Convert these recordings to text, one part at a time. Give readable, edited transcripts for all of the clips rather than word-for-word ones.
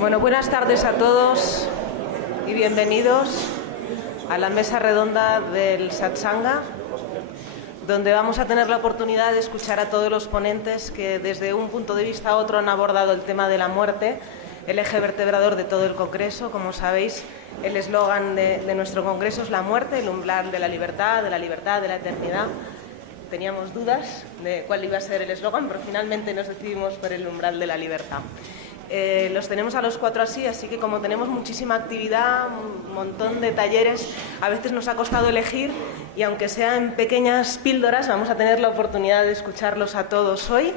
Bueno, buenas tardes a todos y bienvenidos a la mesa redonda del Satsanga, donde vamos a tener la oportunidad de escuchar a todos los ponentes que desde un punto de vista u otro han abordado el tema de la muerte, el eje vertebrador de todo el Congreso. Como sabéis, el eslogan de nuestro Congreso es la muerte, el umbral de la libertad, de la eternidad. Teníamos dudas de cuál iba a ser el eslogan, pero finalmente nos decidimos por el umbral de la libertad. Los tenemos a los cuatro así que como tenemos muchísima actividad, un montón de talleres, a veces nos ha costado elegir y aunque sean pequeñas píldoras, vamos a tener la oportunidad de escucharlos a todos hoy.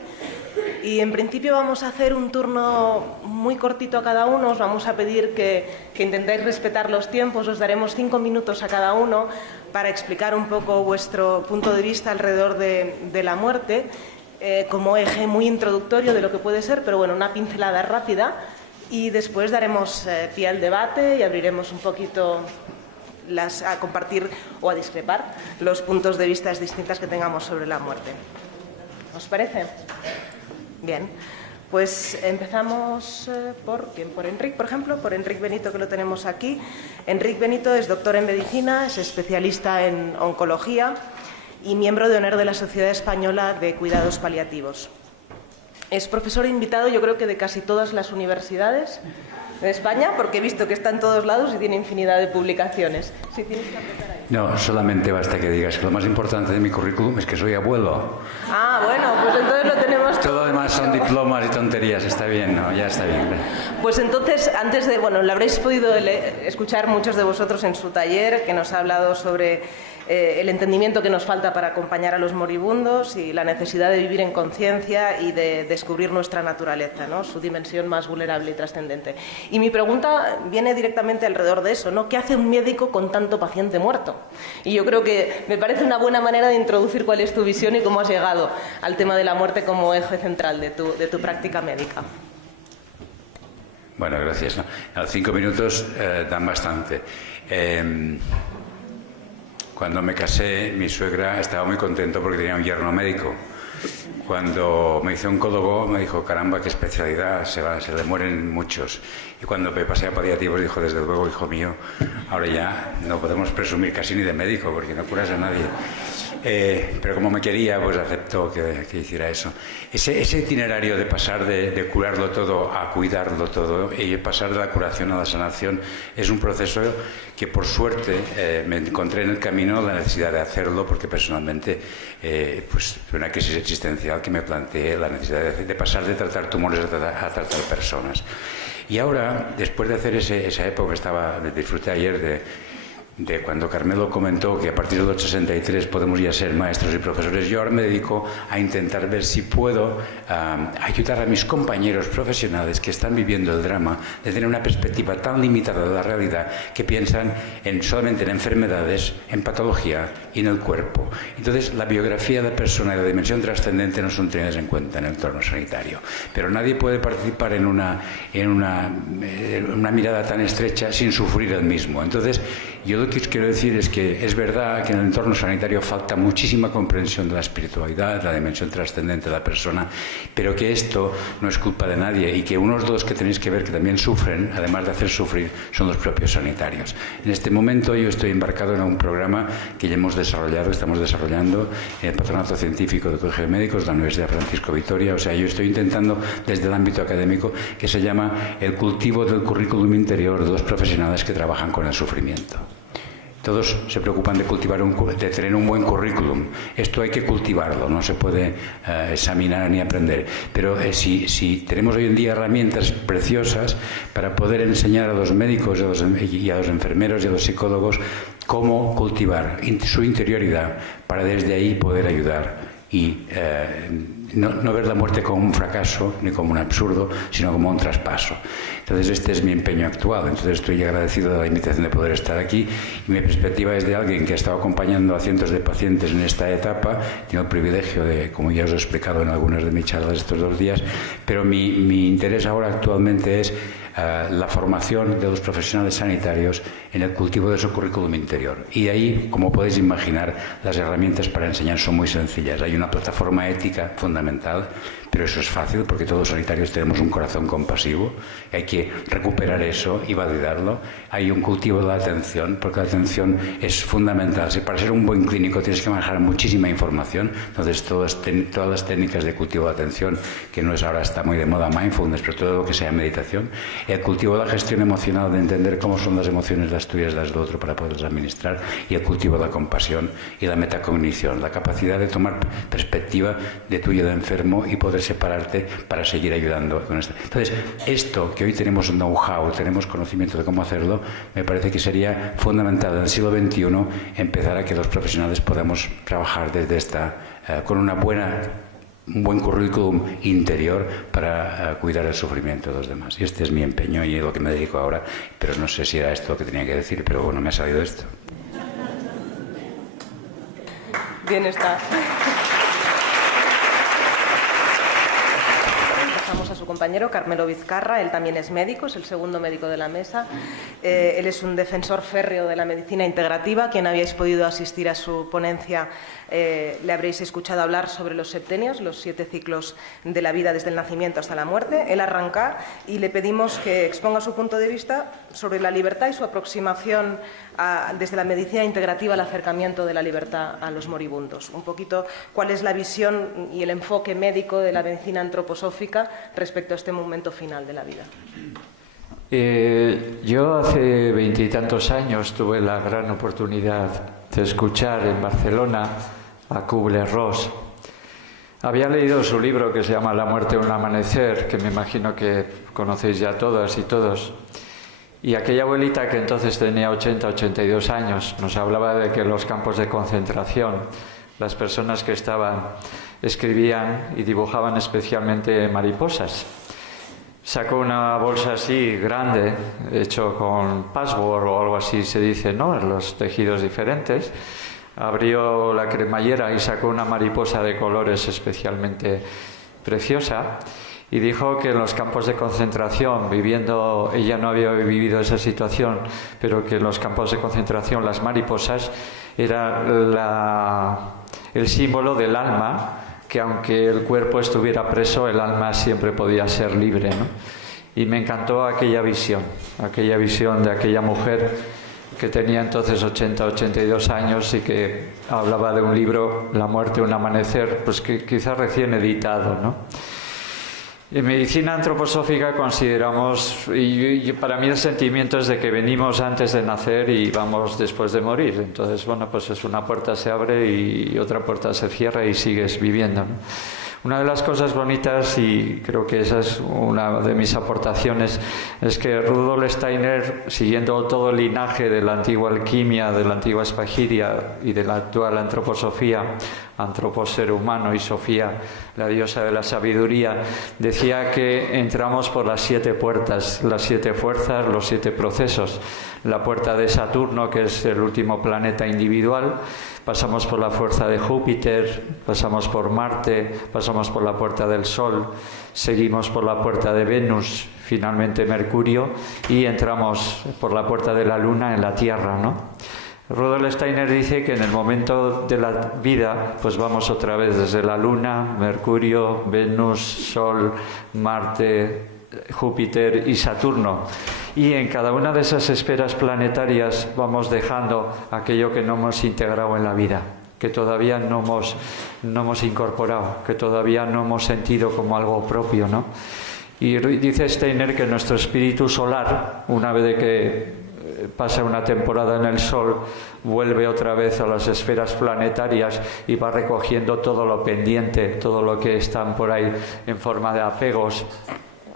Y en principio vamos a hacer un turno muy cortito a cada uno. Os vamos a pedir que intentéis respetar los tiempos. Os daremos 5 minutos a cada uno para explicar un poco vuestro punto de vista alrededor de la muerte, como eje muy introductorio de lo que puede ser, pero bueno, una pincelada rápida. Y después daremos pie al debate y abriremos un poquito a compartir o a discrepar los puntos de vista distintos que tengamos sobre la muerte. ¿Os parece? Bien, pues empezamos por Enric, por ejemplo, por Enric Benito, que lo tenemos aquí. Enric Benito es doctor en medicina, es especialista en oncología y miembro de honor de la Sociedad Española de Cuidados Paliativos. Es profesor invitado, yo creo que de casi todas las universidades de España, porque he visto que está en todos lados y tiene infinidad de publicaciones. Sí, tienes que apretar ahí. No, solamente basta que digas que lo más importante de mi currículum es que soy abuelo. Ah, bueno, pues entonces lo tenemos todo lo demás son diplomas y tonterías, está bien, ¿no? Ya está bien. Pues entonces, antes de, lo habréis podido escuchar muchos de vosotros en su taller, que nos ha hablado sobre el entendimiento que nos falta para acompañar a los moribundos y la necesidad de vivir en conciencia y de descubrir nuestra naturaleza, ¿no? Su dimensión más vulnerable y trascendente. Y mi pregunta viene directamente alrededor de eso, ¿no? ¿Qué hace un médico con tanto paciente muerto? Y yo creo que me parece una buena manera de introducir cuál es tu visión y cómo has llegado al tema de la muerte como eje central de tu práctica médica. Bueno, gracias. ¿No? A los 5 minutos dan bastante. Cuando me casé, mi suegra estaba muy contento porque tenía un yerno médico. Cuando me hizo oncólogo, me dijo, caramba, qué especialidad, se le mueren muchos. Y cuando me pasé a paliativos, dijo, desde luego, hijo mío, ahora ya no podemos presumir casi ni de médico, porque no curas a nadie. Pero como me quería, pues aceptó que hiciera eso. Ese itinerario de pasar de curarlo todo a cuidarlo todo y pasar de la curación a la sanación es un proceso que por suerte me encontré en el camino la necesidad de hacerlo, porque personalmente pues fue una crisis existencial que me planteé la necesidad de pasar de tratar tumores a tratar personas. Y ahora, después de hacer esa época, disfruté ayer de cuando Carmelo comentó que a partir del 63 podemos ya ser maestros y profesores. Yo ahora me dedico a intentar ver si puedo ayudar a mis compañeros profesionales que están viviendo el drama de tener una perspectiva tan limitada de la realidad que piensan solamente en enfermedades, en patología y en el cuerpo. Entonces, la biografía de la persona y la dimensión trascendente no son tenidas en cuenta en el entorno sanitario. Pero nadie puede participar en una mirada tan estrecha sin sufrir el mismo. Entonces, yo lo que os quiero decir es que es verdad que en el entorno sanitario falta muchísima comprensión de la espiritualidad, de la dimensión trascendente de la persona, pero que esto no es culpa de nadie y que unos dos que tenéis que ver que también sufren, además de hacer sufrir, son los propios sanitarios. En este momento yo estoy embarcado en un programa que ya estamos desarrollando en el Patronato Científico del Colegio de Médicos de la Universidad Francisco Vitoria. O sea, yo estoy intentando desde el ámbito académico, que se llama el cultivo del currículum interior de los profesionales que trabajan con el sufrimiento. Todos se preocupan de tener un buen currículum. Esto hay que cultivarlo, no se puede examinar ni aprender. Pero si tenemos hoy en día herramientas preciosas para poder enseñar a los médicos y a los enfermeros y a los psicólogos cómo cultivar su interioridad para desde ahí poder ayudar y no ver la muerte como un fracaso ni como un absurdo, sino como un traspaso. Entonces este es mi empeño actual. Entonces estoy agradecido de la invitación de poder estar aquí y mi perspectiva es de alguien que ha estado acompañando a cientos de pacientes en esta etapa. Tengo el privilegio de, como ya os he explicado en algunas de mis charlas estos 2 días, pero mi interés ahora actualmente es la formación de los profesionales sanitarios en el cultivo de su currículum interior. Y ahí, como podéis imaginar, las herramientas para enseñar son muy sencillas. Hay una plataforma ética fundamental, pero eso es fácil porque todos los sanitarios tenemos un corazón compasivo. Hay que recuperar eso y validarlo. Hay un cultivo de la atención, porque la atención es fundamental. Si para ser un buen clínico tienes que manejar muchísima información, entonces todas las técnicas de cultivo de atención, que no es ahora, está muy de moda, mindfulness, pero todo lo que sea meditación, el cultivo de la gestión emocional, de entender cómo son las emociones, las tuyas, las del otro, para poderlas administrar, y el cultivo de la compasión y la metacognición, la capacidad de tomar perspectiva de tú y el enfermo y poder separarte para seguir ayudando con esto. Entonces, esto que hoy tenemos un know-how, tenemos conocimiento de cómo hacerlo, me parece que sería fundamental en el siglo XXI empezar a que los profesionales podamos trabajar desde con un buen currículum interior para cuidar el sufrimiento de los demás. Y este es mi empeño y es lo que me dedico ahora, pero no sé si era esto lo que tenía que decir, pero bueno, me ha salido esto. Bien está. Pasamos a su compañero Carmelo Vizcarra. Él también es médico, es el segundo médico de la mesa. Él es un defensor férreo de la medicina integrativa. Quien habíais podido asistir a su ponencia le habréis escuchado hablar sobre los septenios, los 7 ciclos de la vida desde el nacimiento hasta la muerte. Él arranca y le pedimos que exponga su punto de vista sobre la libertad y su aproximación desde la medicina integrativa al acercamiento de la libertad a los moribundos. Un poquito cuál es la visión y el enfoque médico de la medicina antroposófica respecto a este momento final de la vida. Yo hace 20 y tantos años tuve la gran oportunidad de escuchar en Barcelona a Kubler-Ross. Había leído su libro que se llama La muerte en un amanecer, que me imagino que conocéis ya todas y todos. Y aquella abuelita, que entonces tenía 82 años, nos hablaba de que en los campos de concentración las personas que estaban escribían y dibujaban especialmente mariposas. Sacó una bolsa así grande, hecho con passboard o algo así se dice, ¿no? Los tejidos diferentes. Abrió la cremallera y sacó una mariposa de colores especialmente preciosa y dijo que en los campos de concentración, ella no había vivido esa situación, pero que en los campos de concentración las mariposas eran el símbolo del alma, que aunque el cuerpo estuviera preso, el alma siempre podía ser libre, ¿no? Y me encantó aquella visión de aquella mujer que tenía entonces 82 años y que hablaba de un libro, La muerte, un amanecer, pues que quizás recién editado, ¿no? En medicina antroposófica consideramos, y para mí el sentimiento es de que venimos antes de nacer y vamos después de morir. Entonces, bueno, pues es una puerta se abre y otra puerta se cierra y sigues viviendo, ¿no? Una de las cosas bonitas, y creo que esa es una de mis aportaciones, es que Rudolf Steiner, siguiendo todo el linaje de la antigua alquimia, de la antigua espagiria y de la actual antroposofía, antropos ser humano y Sofía, la diosa de la sabiduría, decía que entramos por las 7 puertas, las 7 fuerzas, los 7 procesos. La puerta de Saturno, que es el último planeta individual, pasamos por la fuerza de Júpiter, pasamos por Marte, pasamos por la puerta del Sol, seguimos por la puerta de Venus, finalmente Mercurio, y entramos por la puerta de la Luna en la Tierra, ¿no? Rudolf Steiner dice que en el momento de la vida, pues vamos otra vez desde la Luna, Mercurio, Venus, Sol, Marte, Júpiter y Saturno. Y en cada una de esas esferas planetarias vamos dejando aquello que no hemos integrado en la vida, que todavía no hemos incorporado, que todavía no hemos sentido como algo propio, ¿no? Y dice Steiner que nuestro espíritu solar, una vez de que pasa una temporada en el Sol, vuelve otra vez a las esferas planetarias y va recogiendo todo lo pendiente, todo lo que están por ahí en forma de apegos,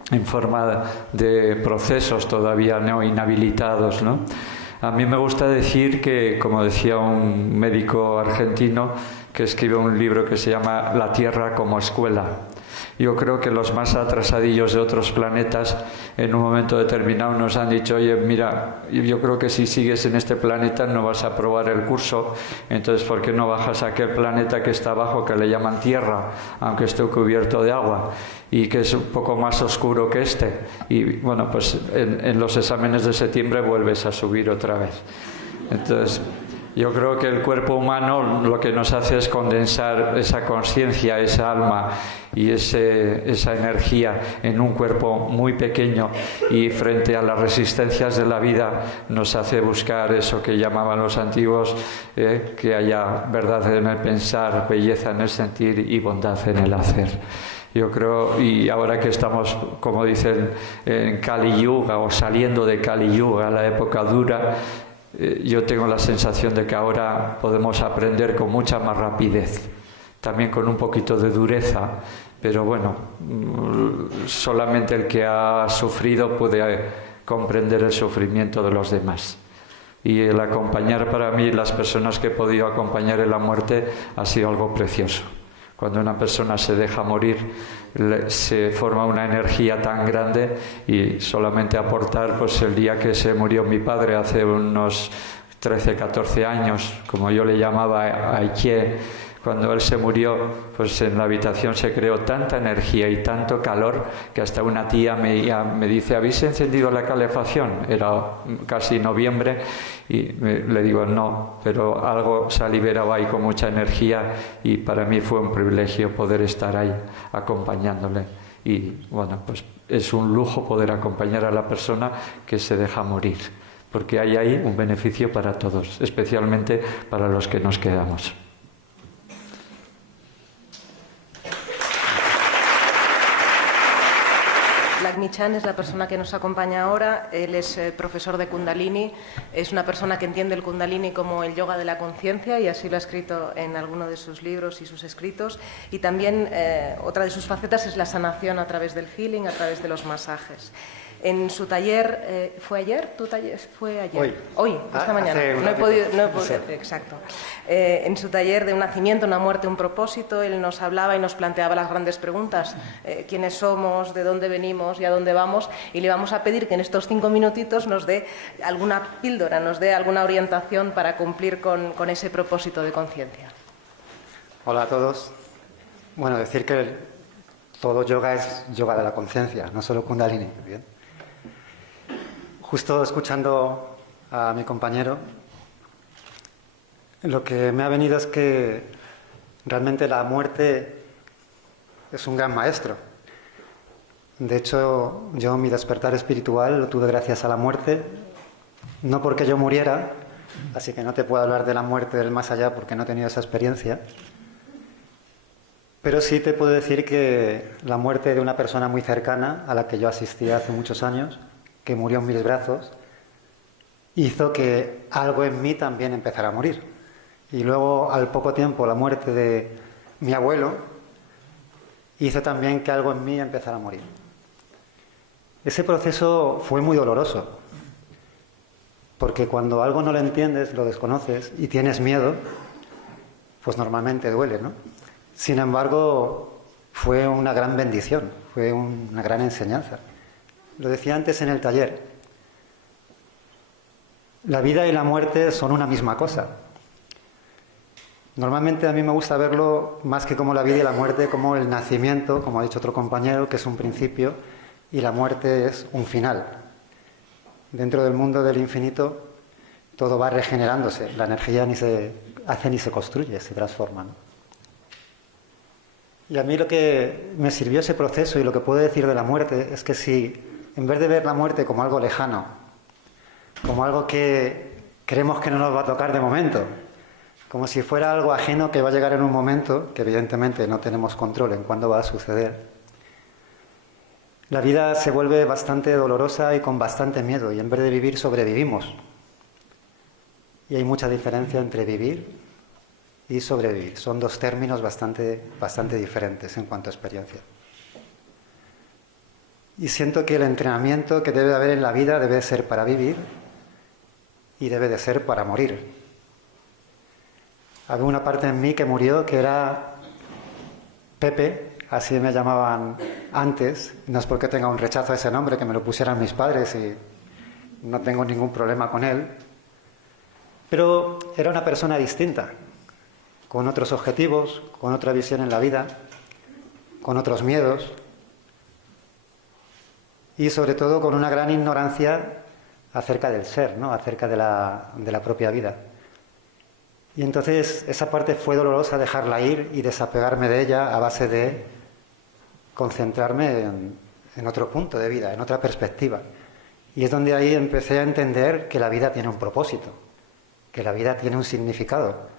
en forma de procesos todavía no inhabilitados, ¿no? A mí me gusta decir que, como decía un médico argentino, que escribe un libro que se llama La Tierra como escuela. Yo creo que los más atrasadillos de otros planetas en un momento determinado nos han dicho: oye, mira, yo creo que si sigues en este planeta no vas a aprobar el curso, entonces ¿por qué no bajas a aquel planeta que está abajo, que le llaman Tierra, aunque esté cubierto de agua y que es un poco más oscuro que este? Y bueno, pues en los exámenes de septiembre vuelves a subir otra vez. Entonces, yo creo que el cuerpo humano lo que nos hace es condensar esa conciencia, esa alma y esa energía en un cuerpo muy pequeño, y frente a las resistencias de la vida nos hace buscar eso que llamaban los antiguos, que haya verdad en el pensar, belleza en el sentir y bondad en el hacer. Yo creo, y ahora que estamos, como dicen, en Kali Yuga o saliendo de Kali Yuga, la época dura, yo tengo la sensación de que ahora podemos aprender con mucha más rapidez, también con un poquito de dureza, pero bueno, solamente el que ha sufrido puede comprender el sufrimiento de los demás. Y el acompañar, para mí, las personas que he podido acompañar en la muerte ha sido algo precioso. Cuando una persona se deja morir, se forma una energía tan grande, y solamente aportar, pues el día que se murió mi padre, hace unos 13, 14 años, como yo le llamaba a Ike, cuando él se murió, pues en la habitación se creó tanta energía y tanto calor que hasta una tía me dice: ¿habéis encendido la calefacción? Era casi noviembre y le digo no, pero algo se ha liberado ahí con mucha energía, y para mí fue un privilegio poder estar ahí acompañándole. Y bueno, pues es un lujo poder acompañar a la persona que se deja morir, porque hay ahí un beneficio para todos, especialmente para los que nos quedamos. Lagmi Chan es la persona que nos acompaña ahora. Él es profesor de Kundalini, es una persona que entiende el Kundalini como el yoga de la conciencia, y así lo ha escrito en alguno de sus libros y sus escritos. Y también otra de sus facetas es la sanación a través del healing, a través de los masajes. En su taller, ¿fue ayer? ¿Tu taller fue ayer? Hoy, esta mañana. No he podido, sí. Exacto. En su taller de Un nacimiento, una muerte, un propósito, él nos hablaba y nos planteaba las grandes preguntas: quiénes somos, de dónde venimos y a dónde vamos. Y le vamos a pedir que en estos 5 minutitos nos dé alguna píldora, nos dé alguna orientación para cumplir con ese propósito de conciencia. Hola a todos. Bueno, decir que todo yoga es yoga de la conciencia, no solo Kundalini. ¿Bien? Justo escuchando a mi compañero, lo que me ha venido es que realmente la muerte es un gran maestro. De hecho, yo mi despertar espiritual lo tuve gracias a la muerte, no porque yo muriera, así que no te puedo hablar de la muerte del más allá porque no he tenido esa experiencia, pero sí te puedo decir que la muerte de una persona muy cercana, a la que yo asistí hace muchos años, que murió en mis brazos, hizo que algo en mí también empezara a morir. Y luego, al poco tiempo, la muerte de mi abuelo hizo también que algo en mí empezara a morir. Ese proceso fue muy doloroso, porque cuando algo no lo entiendes, lo desconoces y tienes miedo, pues normalmente duele, ¿no? Sin embargo, fue una gran bendición, fue una gran enseñanza. Lo decía antes en el taller, la vida y la muerte son una misma cosa. Normalmente a mí me gusta verlo más que como la vida y la muerte, como el nacimiento, como ha dicho otro compañero, que es un principio, y la muerte es un final. Dentro del mundo del infinito todo va regenerándose, la energía ni se hace ni se construye, se transforma, ¿no? Y a mí lo que me sirvió ese proceso y lo que puedo decir de la muerte es que si en vez de ver la muerte como algo lejano, como algo que creemos que no nos va a tocar de momento, como si fuera algo ajeno que va a llegar en un momento, que evidentemente no tenemos control en cuándo va a suceder, la vida se vuelve bastante dolorosa y con bastante miedo, y en vez de vivir, sobrevivimos. Y hay mucha diferencia entre vivir y sobrevivir. Son dos términos bastante diferentes en cuanto a experiencia. Y siento que el entrenamiento que debe haber en la vida debe ser para vivir y debe de ser para morir. había una parte en mí que murió, que era Pepe, así me llamaban antes. No es porque tenga un rechazo a ese nombre, que me lo pusieran mis padres y no tengo ningún problema con él. Pero era una persona distinta, con otros objetivos, con otra visión en la vida, con otros miedos y sobre todo con una gran ignorancia acerca del ser, ¿no? Acerca de la propia vida. Y entonces esa parte fue dolorosa, dejarla ir y desapegarme de ella a base de concentrarme en otro punto de vida, en otra perspectiva. Y es donde ahí empecé a entender que la vida tiene un propósito, que la vida tiene un significado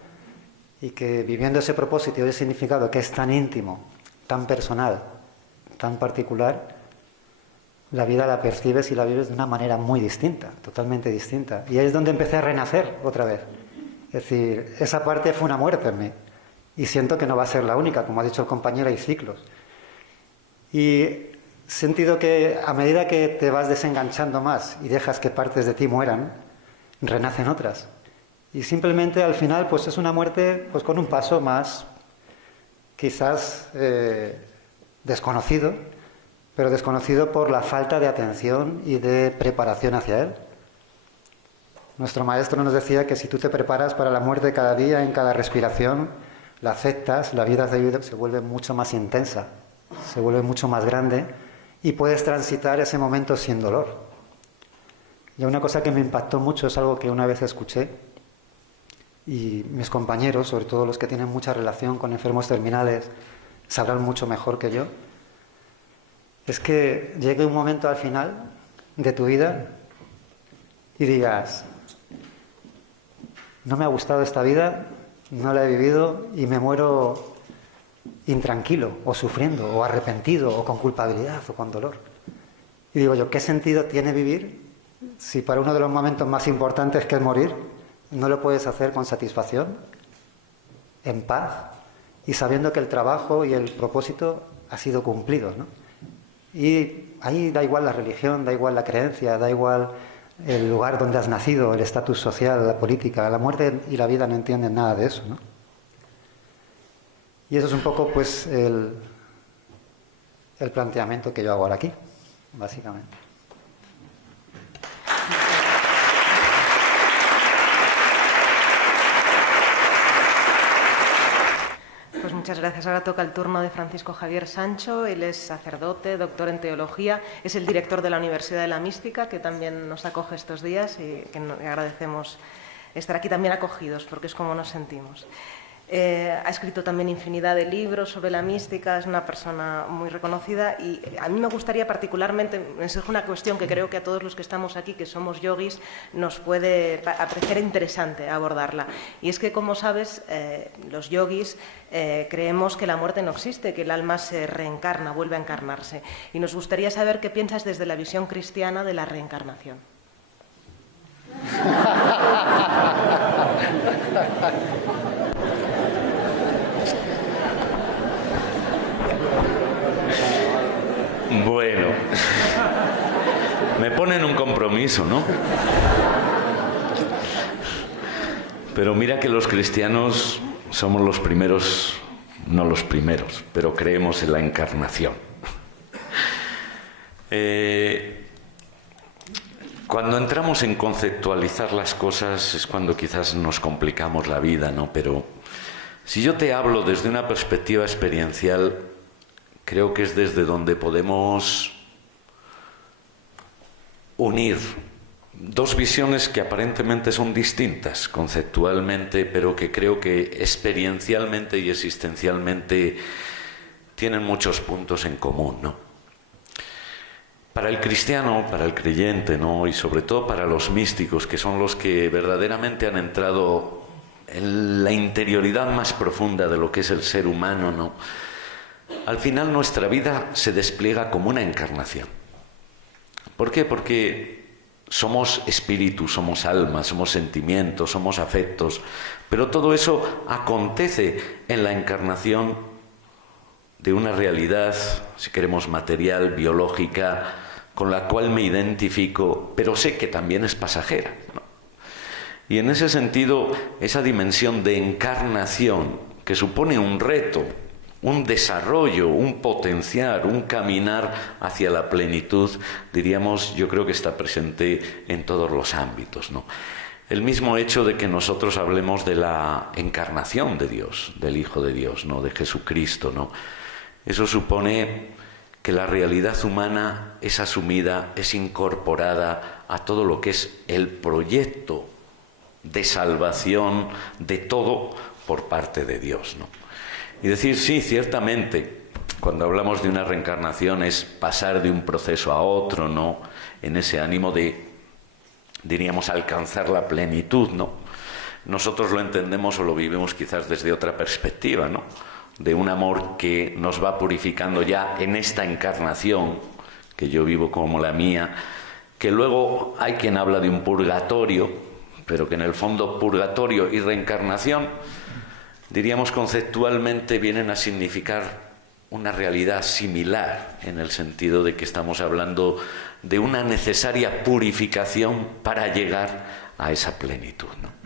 y que viviendo ese propósito y ese significado que es tan íntimo, tan personal, tan particular, la vida la percibes y la vives de una manera muy distinta, totalmente distinta. Y ahí es donde empecé a renacer otra vez. Es decir, esa parte fue una muerte en mí y siento que no va a ser la única, como ha dicho el compañero, hay ciclos. Y he sentido que a medida que te vas desenganchando más y dejas que partes de ti mueran, renacen otras. Y simplemente al final pues es una muerte pues con un paso más quizás desconocido, pero desconocido por la falta de atención y de preparación hacia él. Nuestro maestro nos decía que si tú te preparas para la muerte cada día, en cada respiración, la aceptas, la vida se vuelve mucho más intensa, se vuelve mucho más grande y puedes transitar ese momento sin dolor. Y una cosa que me impactó mucho es algo que una vez escuché y mis compañeros, sobre todo los que tienen mucha relación con enfermos terminales, sabrán mucho mejor que yo, es que llegue un momento al final de tu vida y digas: no me ha gustado esta vida, no la he vivido y me muero intranquilo o sufriendo o arrepentido o con culpabilidad o con dolor. Y digo yo, ¿qué sentido tiene vivir si para uno de los momentos más importantes, que es morir, no lo puedes hacer con satisfacción, en paz y sabiendo que el trabajo y el propósito ha sido cumplido, ¿no? Y ahí da igual la religión, da igual la creencia, da igual el lugar donde has nacido, el estatus social, la política, la muerte y la vida no entienden nada de eso, ¿no? Y eso es un poco pues el planteamiento que yo hago ahora aquí, básicamente. Pues muchas gracias. Ahora toca el turno de Francisco Javier Sancho. Él es sacerdote, doctor en teología, es el director de la Universidad de la Mística, que también nos acoge estos días y que agradecemos estar aquí también acogidos, porque es como nos sentimos. Ha escrito también infinidad de libros sobre la mística, es una persona muy reconocida y a mí me gustaría particularmente, es una cuestión que creo que a todos los que estamos aquí, que somos yogis, nos puede parecer interesante abordarla. Y es que, como sabes, los yogis creemos que la muerte no existe, que el alma se reencarna, vuelve a encarnarse. Y nos gustaría saber qué piensas desde la visión cristiana de la reencarnación. Bueno, me ponen un compromiso, ¿no? Pero mira que los cristianos somos los primeros, no los primeros, pero creemos en la encarnación. Cuando entramos en conceptualizar las cosas es cuando quizás nos complicamos la vida, ¿no? Pero si yo te hablo desde una perspectiva experiencial, creo que es desde donde podemos unir dos visiones que aparentemente son distintas conceptualmente, pero que creo que experiencialmente y existencialmente tienen muchos puntos en común, ¿no? Para el cristiano, para el creyente, ¿no? Y sobre todo para los místicos, que son los que verdaderamente han entrado en la interioridad más profunda de lo que es el ser humano, ¿no? Al final nuestra vida se despliega como una encarnación. ¿Por qué? Porque somos espíritu, somos alma, somos sentimientos, somos afectos, pero todo eso acontece en la encarnación de una realidad, si queremos, material, biológica, con la cual me identifico, pero sé que también es pasajera, ¿no? Y en ese sentido, esa dimensión de encarnación, que supone un reto, un desarrollo, un potenciar, un caminar hacia la plenitud, diríamos, yo creo que está presente en todos los ámbitos, ¿no? El mismo hecho de que nosotros hablemos de la encarnación de Dios, del Hijo de Dios, ¿no? De Jesucristo, ¿no? Eso supone que la realidad humana es asumida, es incorporada a todo lo que es el proyecto de salvación de todo por parte de Dios, ¿no? Y decir, sí, ciertamente, cuando hablamos de una reencarnación es pasar de un proceso a otro, ¿no? En ese ánimo de, diríamos, alcanzar la plenitud, ¿no? Nosotros lo entendemos o lo vivimos quizás desde otra perspectiva, ¿no? De un amor que nos va purificando ya en esta encarnación, que yo vivo como la mía, que luego hay quien habla de un purgatorio, pero que en el fondo purgatorio y reencarnación, diríamos conceptualmente, vienen a significar una realidad similar, en el sentido de que estamos hablando de una necesaria purificación para llegar a esa plenitud, ¿no?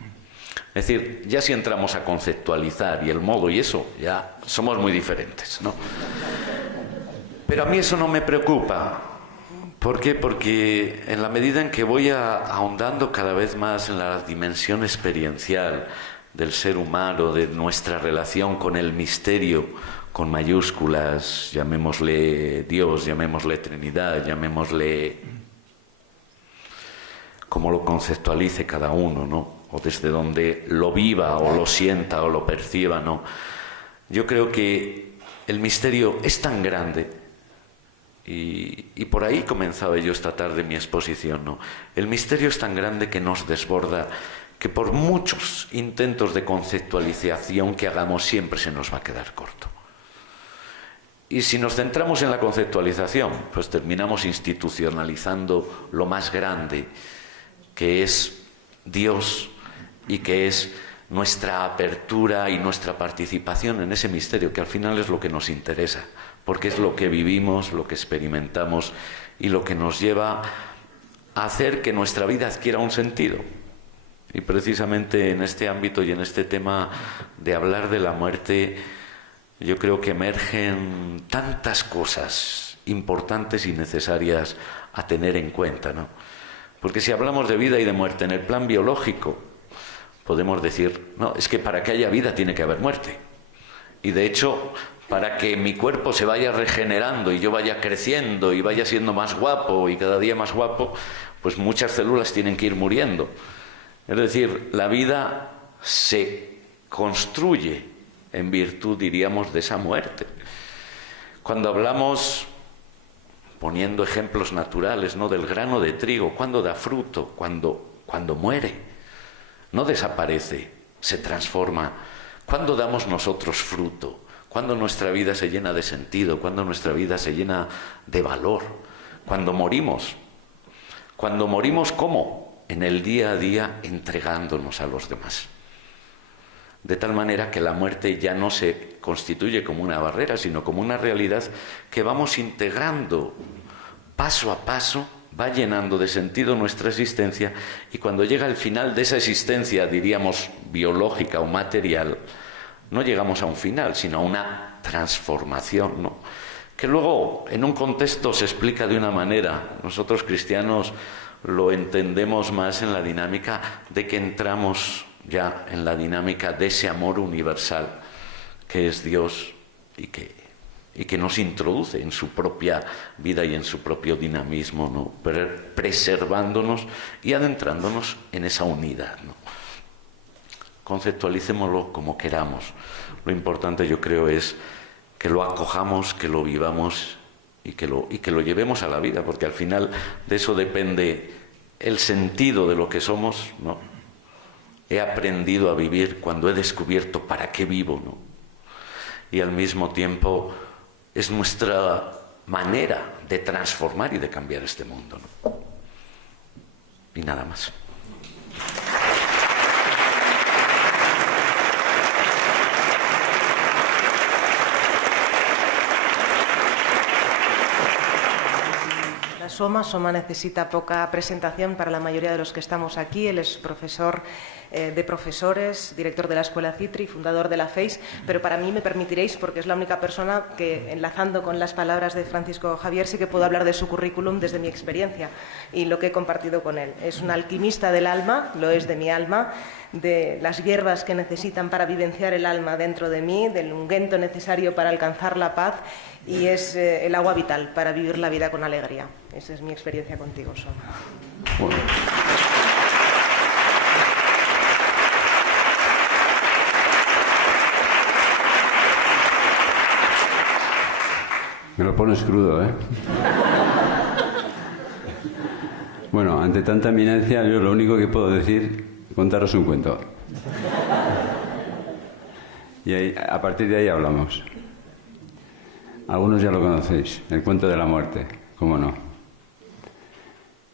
Es decir, ya si entramos a conceptualizar y el modo y eso, ya somos muy diferentes, ¿no? Pero a mí eso no me preocupa. ¿Por qué? Porque en la medida en que voy ahondando cada vez más en la dimensión experiencial del ser humano, de nuestra relación con el misterio, con mayúsculas, llamémosle Dios, llamémosle Trinidad, llamémosle como lo conceptualice cada uno, ¿no? O desde donde lo viva o lo sienta o lo perciba, ¿no? Yo creo que el misterio es tan grande, y por ahí comenzaba yo esta tarde mi exposición, ¿no? El misterio es tan grande que nos desborda, que por muchos intentos de conceptualización que hagamos siempre se nos va a quedar corto. Y si nos centramos en la conceptualización, pues terminamos institucionalizando lo más grande, que es Dios, y que es nuestra apertura y nuestra participación en ese misterio, que al final es lo que nos interesa, porque es lo que vivimos, lo que experimentamos y lo que nos lleva a hacer que nuestra vida adquiera un sentido. Y precisamente en este ámbito y en este tema de hablar de la muerte, yo creo que emergen tantas cosas importantes y necesarias a tener en cuenta, ¿no? Porque si hablamos de vida y de muerte en el plan biológico, podemos decir, no, es que para que haya vida tiene que haber muerte. Y de hecho, para que mi cuerpo se vaya regenerando y yo vaya creciendo y vaya siendo más guapo y cada día más guapo, pues muchas células tienen que ir muriendo. Es decir, la vida se construye en virtud, diríamos, de esa muerte. Cuando hablamos, poniendo ejemplos naturales, ¿no?, del grano de trigo, ¿cuándo da fruto? Cuando muere. No desaparece, se transforma. ¿Cuándo damos nosotros fruto? Cuando nuestra vida se llena de sentido, cuando nuestra vida se llena de valor, cuando morimos. Cuando morimos, ¿cómo? En el día a día entregándonos a los demás. De tal manera que la muerte ya no se constituye como una barrera, sino como una realidad que vamos integrando paso a paso, va llenando de sentido nuestra existencia, y cuando llega el final de esa existencia, diríamos biológica o material, no llegamos a un final, sino a una transformación, ¿no?, que luego en un contexto se explica de una manera. Nosotros cristianos lo entendemos más en la dinámica de que entramos ya en la dinámica de ese amor universal que es Dios y que nos introduce en su propia vida y en su propio dinamismo, ¿no?, preservándonos y adentrándonos en esa unidad, ¿no? Conceptualicémoslo como queramos. Lo importante, yo creo, es que lo acojamos, que lo vivamos y que lo llevemos a la vida, porque al final de eso depende el sentido de lo que somos, ¿no? He aprendido a vivir cuando he descubierto para qué vivo, ¿no? Y al mismo tiempo es nuestra manera de transformar y de cambiar este mundo, ¿no? Y nada más. Soma. Soma necesita poca presentación para la mayoría de los que estamos aquí. Él es profesor de profesores, director de la Escuela CITRI, fundador de la FEIS, pero para mí me permitiréis, porque es la única persona que, enlazando con las palabras de Francisco Javier, sí que puedo hablar de su currículum desde mi experiencia y lo que he compartido con él. Es un alquimista del alma, lo es de mi alma, de las hierbas que necesitan para vivenciar el alma dentro de mí, del ungüento necesario para alcanzar la paz, y es el agua vital para vivir la vida con alegría. Esa es mi experiencia contigo, Soma. Bueno. Me lo pones crudo, ¿eh? Bueno, ante tanta eminencia, yo lo único que puedo decir, contaros un cuento. Y ahí, a partir de ahí hablamos. Algunos ya lo conocéis, el cuento de la muerte, ¿cómo no?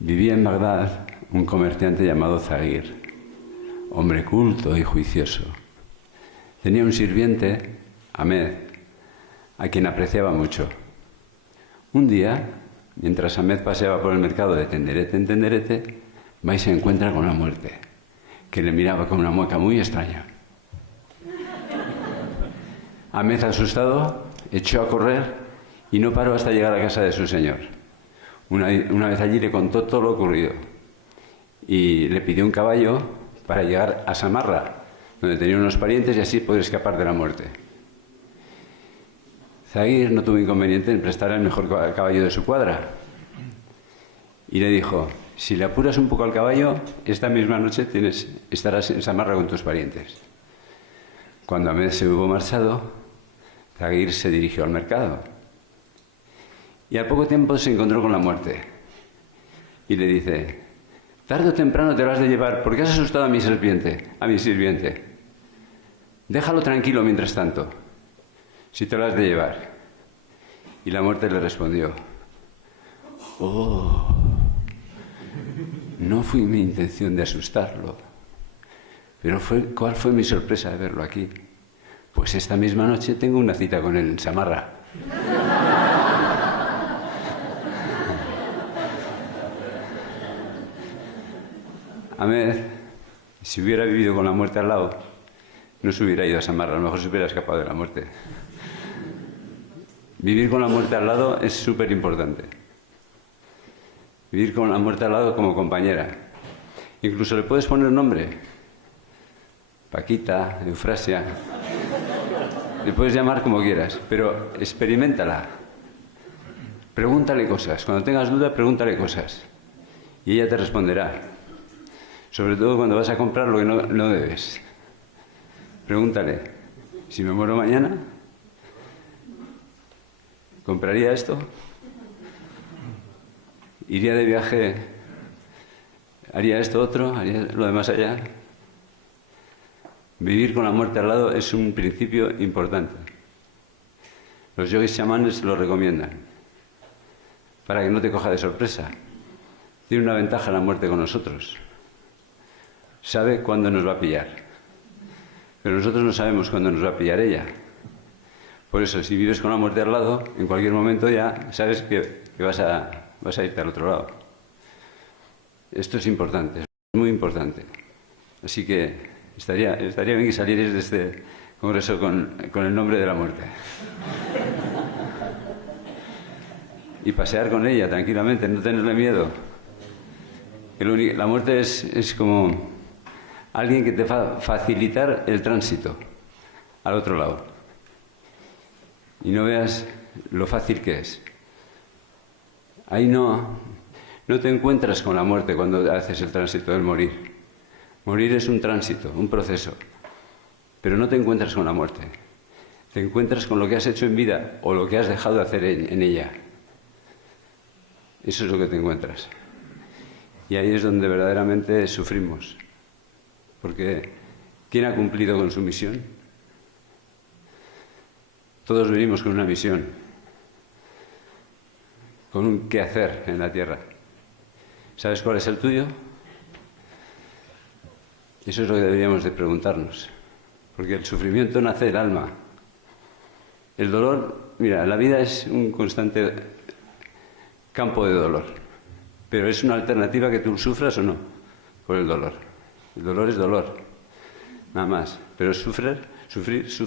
Vivía en Bagdad un comerciante llamado Zahir, hombre culto y juicioso. Tenía un sirviente, Ahmed, a quien apreciaba mucho. Un día, mientras Ahmed paseaba por el mercado de tenderete en tenderete, va y se encuentra con la muerte, que le miraba con una mueca muy extraña. Ahmed, asustado, echó a correr y no paró hasta llegar a casa de su señor. Una vez allí le contó todo lo ocurrido y le pidió un caballo para llegar a Samarra, donde tenía unos parientes y así poder escapar de la muerte. Zahir no tuvo inconveniente en prestar el mejor caballo de su cuadra y le dijo: si le apuras un poco al caballo, esta misma noche estarás en Samarra con tus parientes. Cuando Ahmed se hubo marchado, Zahir se dirigió al mercado y al poco tiempo se encontró con la muerte y le dice: tarde o temprano te lo has de llevar porque has asustado a mi sirviente. Déjalo tranquilo mientras tanto, si te lo has de llevar. Y la muerte le respondió: oh, no fue mi intención de asustarlo, pero ¿cuál fue mi sorpresa de verlo aquí? Pues esta misma noche tengo una cita con él en Samarra. Ahmed, si hubiera vivido con la muerte al lado, no se hubiera ido a Samarra, a lo mejor se hubiera escapado de la muerte. Vivir con la muerte al lado es súper importante. Vivir con la muerte al lado como compañera. Incluso le puedes poner nombre. Paquita, Eufrasia. Le puedes llamar como quieras, pero experiméntala. Pregúntale cosas. Cuando tengas duda, pregúntale cosas. Y ella te responderá. Sobre todo cuando vas a comprar lo que no debes. Pregúntale: si me muero mañana, ¿compraría esto? ¿Iría de viaje? ¿Haría esto otro? ¿Haría lo de más allá? Vivir con la muerte al lado es un principio importante. Los yogis chamanes lo recomiendan, para que no te coja de sorpresa. Tiene una ventaja la muerte con nosotros. Sabe cuándo nos va a pillar, pero nosotros no sabemos cuándo nos va a pillar ella. Por eso, si vives con la muerte al lado, en cualquier momento ya sabes que vas a irte al otro lado. Esto es importante, es muy importante. Así que estaría bien que salierais de este congreso con el nombre de la muerte. Y pasear con ella tranquilamente, no tenerle miedo. La muerte es como alguien que te va a facilitar el tránsito al otro lado. Y no veas lo fácil que es. Ahí no te encuentras con la muerte cuando haces el tránsito del morir. Morir es un tránsito, un proceso. Pero no te encuentras con la muerte. Te encuentras con lo que has hecho en vida o lo que has dejado de hacer en ella. Eso es lo que te encuentras. Y ahí es donde verdaderamente sufrimos. Porque ¿quién ha cumplido con su misión? Todos venimos con una misión, con un qué hacer en la tierra. ¿Sabes cuál es el tuyo? Eso es lo que deberíamos de preguntarnos. Porque el sufrimiento nace del alma. El dolor, mira, la vida es un constante campo de dolor. Pero es una alternativa que tú sufras o no por el dolor. El dolor es dolor, nada más. Pero sufre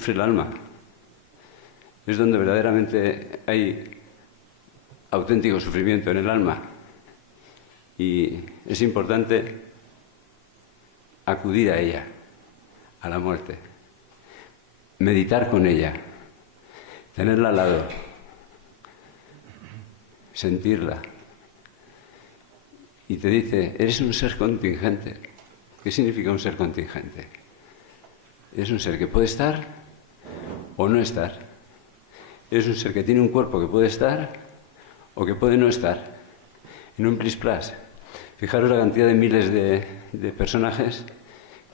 el alma. Es donde verdaderamente hay auténtico sufrimiento en el alma. Y es importante acudir a ella, a la muerte, meditar con ella, tenerla al lado, sentirla. Y te dice, eres un ser contingente. ¿Qué significa un ser contingente? Es un ser que puede estar o no estar. Es un ser que tiene un cuerpo que puede estar o que puede no estar. En un plis-plas. Fijaros la cantidad de miles de personajes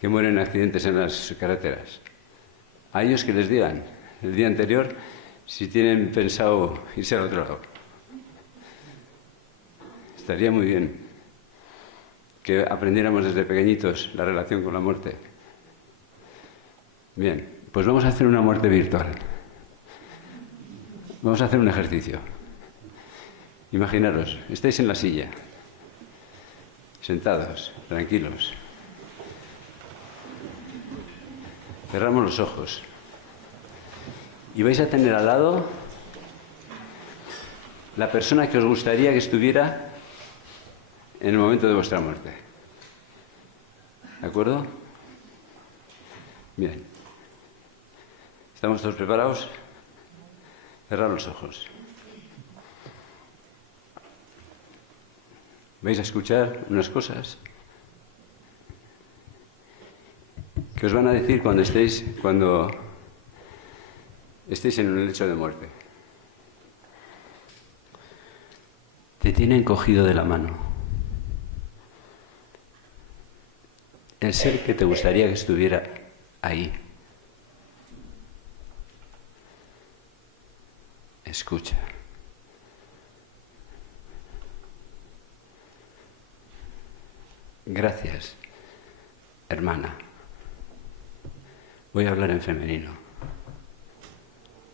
que mueren en accidentes en las carreteras. A ellos que les digan el día anterior si tienen pensado irse al otro lado. Estaría muy bien que aprendiéramos desde pequeñitos la relación con la muerte. Bien, pues vamos a hacer una muerte virtual. Vamos a hacer un ejercicio. Imaginaros, estáis en la silla, sentados, tranquilos. Cerramos los ojos. Y vais a tener al lado la persona que os gustaría que estuviera en el momento de vuestra muerte. ¿De acuerdo? Bien. ¿Estamos todos preparados? Cerrad los ojos. Vais a escuchar unas cosas que os van a decir cuando estéis en un lecho de muerte. Te tienen cogido de la mano. El ser que te gustaría que estuviera ahí. Escucha. Gracias, hermana. Voy a hablar en femenino.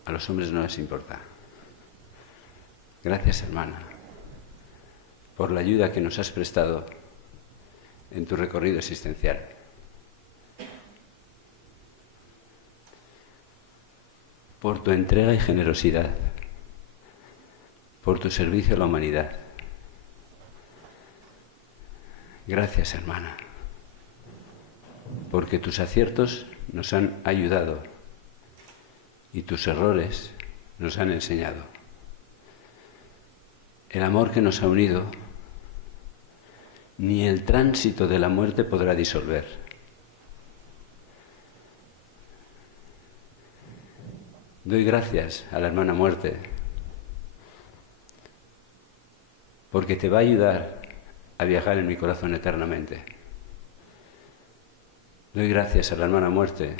A los hombres no les importa. Gracias, hermana, por la ayuda que nos has prestado en tu recorrido existencial. Por tu entrega y generosidad. Por tu servicio a la humanidad. Gracias, hermana, porque tus aciertos nos han ayudado y tus errores nos han enseñado. El amor que nos ha unido, ni el tránsito de la muerte podrá disolver. Doy gracias a la hermana muerte, porque te va a ayudar a viajar en mi corazón eternamente. Doy gracias a la hermana muerte,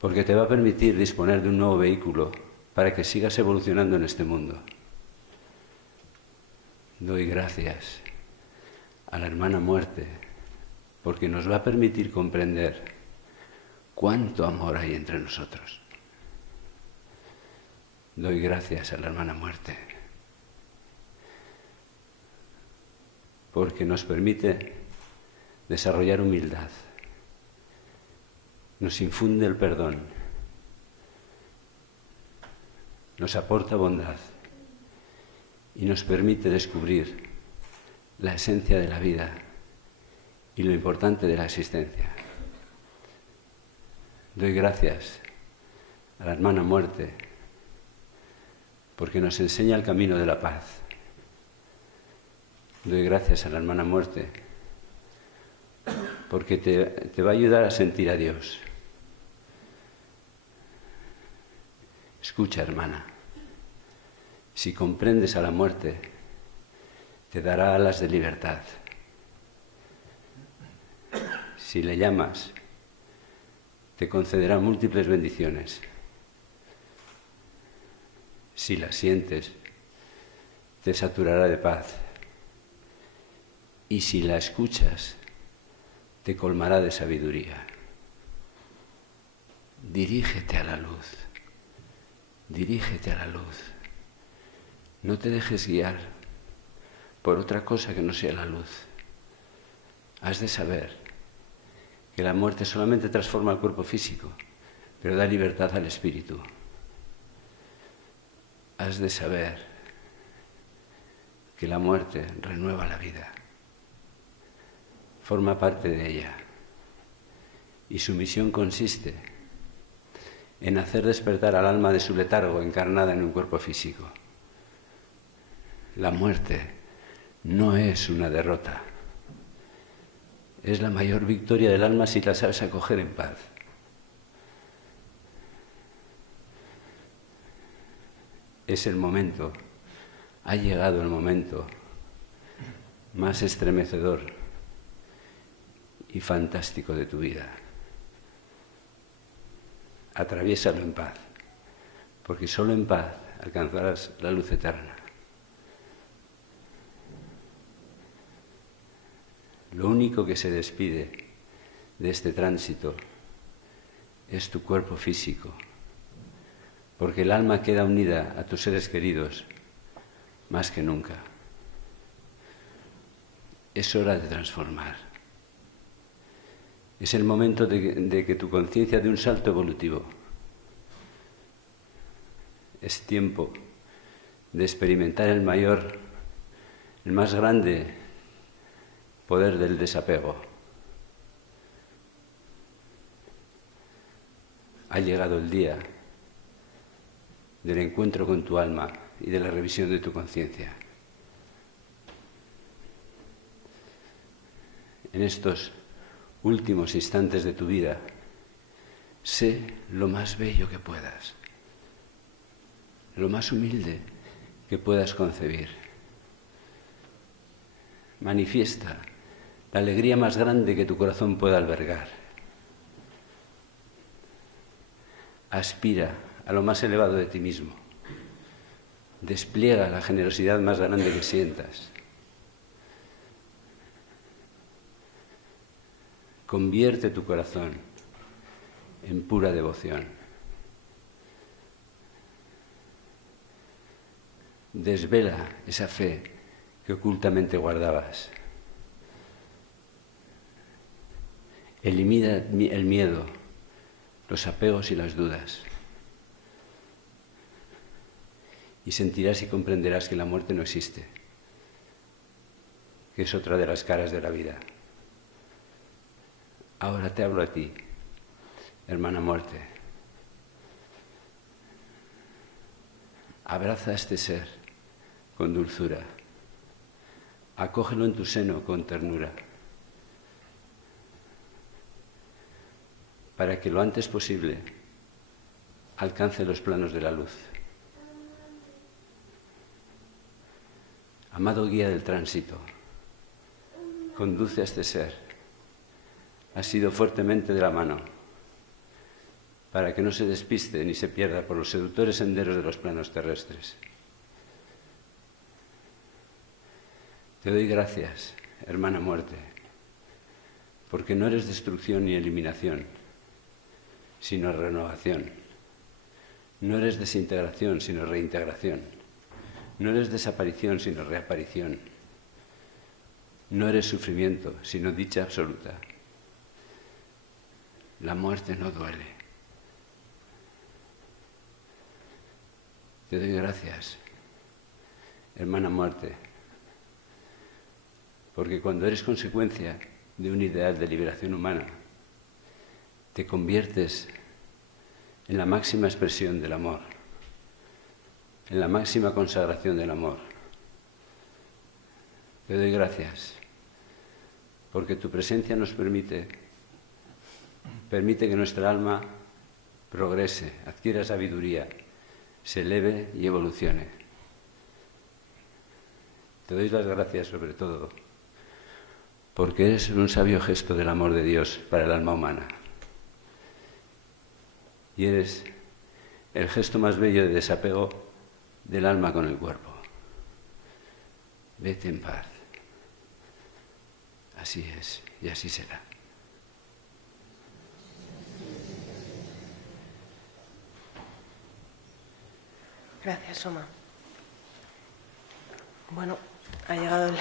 porque te va a permitir disponer de un nuevo vehículo para que sigas evolucionando en este mundo. Doy gracias a la hermana muerte, porque nos va a permitir comprender cuánto amor hay entre nosotros. Doy gracias a la hermana muerte, porque nos permite desarrollar humildad, nos infunde el perdón, nos aporta bondad y nos permite descubrir la esencia de la vida y lo importante de la existencia. Doy gracias a la hermana muerte porque nos enseña el camino de la paz. Doy gracias a la hermana muerte porque te va a ayudar a sentir a Dios. Escucha, hermana, si comprendes a la muerte, te dará alas de libertad. Si le llamas, te concederá múltiples bendiciones. Si la sientes, te saturará de paz. Y si la escuchas, te colmará de sabiduría. Dirígete a la luz. Dirígete a la luz. No te dejes guiar por otra cosa que no sea la luz. Has de saber que la muerte solamente transforma el cuerpo físico, pero da libertad al espíritu. Has de saber que la muerte renueva la vida, forma parte de ella, y su misión consiste en hacer despertar al alma de su letargo encarnada en un cuerpo físico. La muerte no es una derrota, es la mayor victoria del alma si la sabes acoger en paz. Es el momento, ha llegado el momento más estremecedor y fantástico de tu vida. Atraviésalo en paz, porque solo en paz alcanzarás la luz eterna. Lo único que se despide de este tránsito es tu cuerpo físico, porque el alma queda unida a tus seres queridos más que nunca. Es hora de transformar. Es el momento de que tu conciencia dé un salto evolutivo. Es tiempo de experimentar el más grande poder del desapego. Ha llegado el día del encuentro con tu alma y de la revisión de tu conciencia. En estos últimos instantes de tu vida, sé lo más bello que puedas, lo más humilde que puedas concebir. Manifiesta la alegría más grande que tu corazón pueda albergar. Aspira a lo más elevado de ti mismo. Despliega la generosidad más grande que sientas. Convierte tu corazón en pura devoción. Desvela esa fe que ocultamente guardabas. Elimina el miedo, los apegos y las dudas. Y sentirás y comprenderás que la muerte no existe, que es otra de las caras de la vida. Ahora te hablo a ti, hermana muerte. Abraza a este ser con dulzura. Acógelo en tu seno con ternura, para que lo antes posible alcance los planos de la luz. Amado guía del tránsito, conduce a este ser. Ha sido fuertemente de la mano, para que no se despiste ni se pierda por los seductores senderos de los planos terrestres. Te doy gracias, hermana muerte, porque no eres destrucción ni eliminación, sino renovación. No eres desintegración, sino reintegración. No eres desaparición, sino reaparición. No eres sufrimiento, sino dicha absoluta. La muerte no duele. Te doy gracias, hermana muerte, porque cuando eres consecuencia de un ideal de liberación humana, te conviertes en la máxima expresión del amor, en la máxima consagración del amor. Te doy gracias, porque tu presencia nos permite que nuestra alma progrese, adquiera sabiduría, se eleve y evolucione. Te doy las gracias sobre todo, porque eres un sabio gesto del amor de Dios para el alma humana. Y eres el gesto más bello de desapego del alma con el cuerpo. Vete en paz. Así es, y así será. Gracias, Soma. Bueno, Ha llegado el...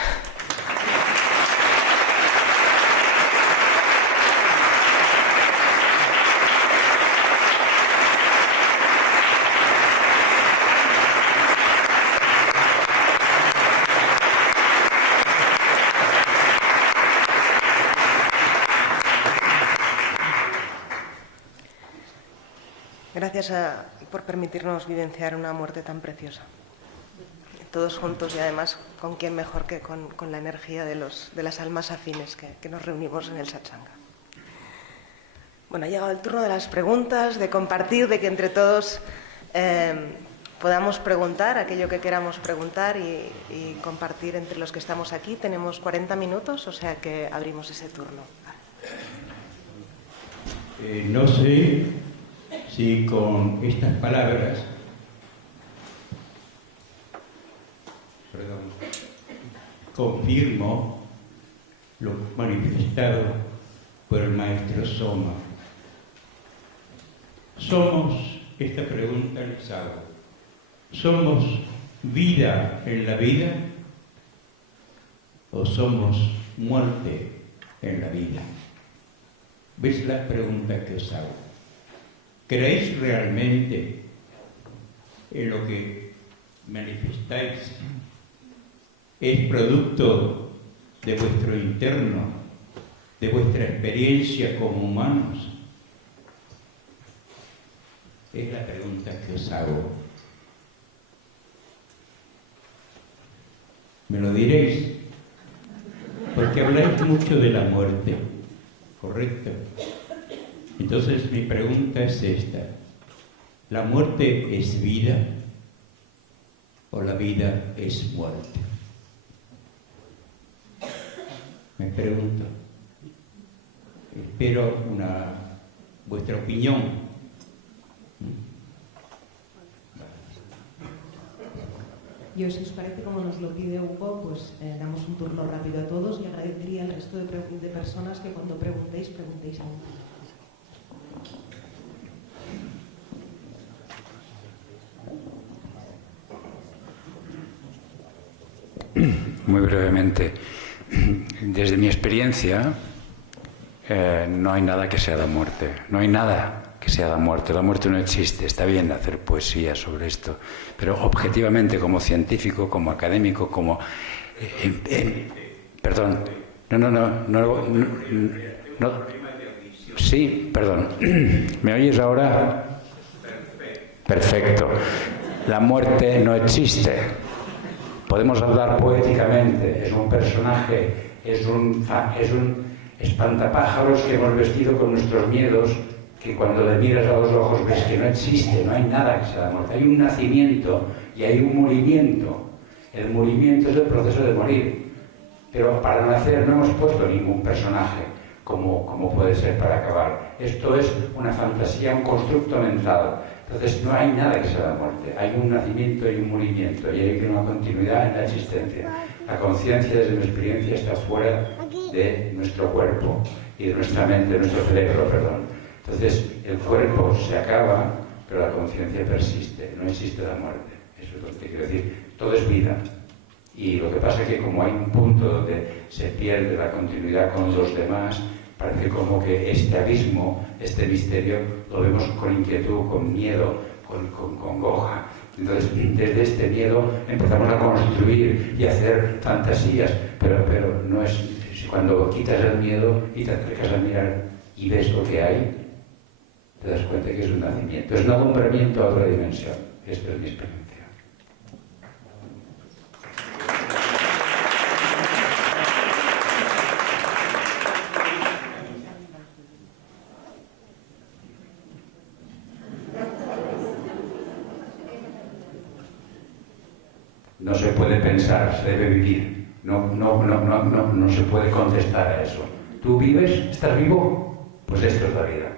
Gracias por permitirnos vivenciar una muerte tan preciosa. Todos juntos y además con quién mejor que con la energía de las almas afines que nos reunimos en el satsanga. Bueno, ha llegado el turno de las preguntas, de compartir, de que entre todos podamos preguntar aquello que queramos preguntar y compartir entre los que estamos aquí. Tenemos 40 minutos, o sea que abrimos ese turno. No sé si con estas palabras, confirmo lo manifestado por el maestro Soma. Somos, esta pregunta les hago, ¿somos vida en la vida o somos muerte en la vida? ¿Ves la pregunta que os hago? ¿Creéis realmente en lo que manifestáis? ¿Es producto de vuestro interno, de vuestra experiencia como humanos? Es la pregunta que os hago. ¿Me lo diréis? Porque habláis mucho de la muerte, ¿correcto? Entonces mi pregunta es esta: ¿la muerte es vida o la vida es muerte? Me pregunto. Espero vuestra opinión. Yo, si os parece, como nos lo pide Hugo, pues damos un turno rápido a todos y agradecería al resto de personas que cuando preguntéis aún. Muy brevemente, desde mi experiencia, no hay nada que sea la muerte. No hay nada que sea la muerte. La muerte no existe. Está bien hacer poesía sobre esto, pero objetivamente, como científico, como académico, como... perdón. No. Sí, perdón. ¿Me oyes ahora? Perfecto. La muerte no existe. Podemos hablar poéticamente, es un personaje, es un espantapájaros que hemos vestido con nuestros miedos, que cuando le miras a los ojos ves que no existe, no hay nada que sea la muerte. Hay un nacimiento y hay un murimiento. El murimiento es el proceso de morir. Pero para nacer no hemos puesto ningún personaje como puede ser para acabar. Esto es una fantasía, un constructo mental. Entonces no hay nada que sea la muerte, hay un nacimiento y un murimiento y hay una continuidad en la existencia. La conciencia, desde mi experiencia, está fuera de nuestro cuerpo y de nuestra mente, de nuestro cerebro, perdón. Entonces el cuerpo se acaba, pero la conciencia persiste, no existe la muerte. Eso es lo que quiero decir, todo es vida. Y lo que pasa es que como hay un punto donde se pierde la continuidad con los demás, parece como que este abismo, este misterio, lo vemos con inquietud, con miedo, con congoja. Entonces, desde este miedo empezamos a construir y a hacer fantasías, pero no es... Cuando quitas el miedo y te acercas a mirar y ves lo que hay, te das cuenta que es un nacimiento, es un alumbramiento a otra dimensión. Esto es mi experiencia. No se puede pensar, se debe vivir. No se puede contestar a eso. ¿Tú vives? ¿Estás vivo? Pues esto es la vida.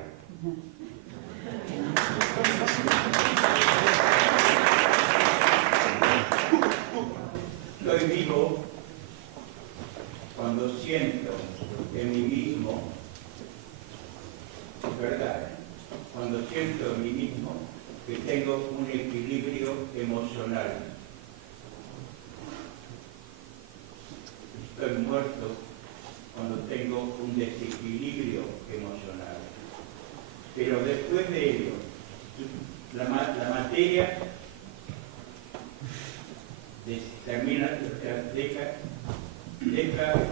Estoy vivo cuando siento en mí mismo, ¿verdad? Cuando siento en mí mismo que tengo un equilibrio emocional. estoy muerto cuando tengo un desequilibrio emocional. Pero después de ello, la materia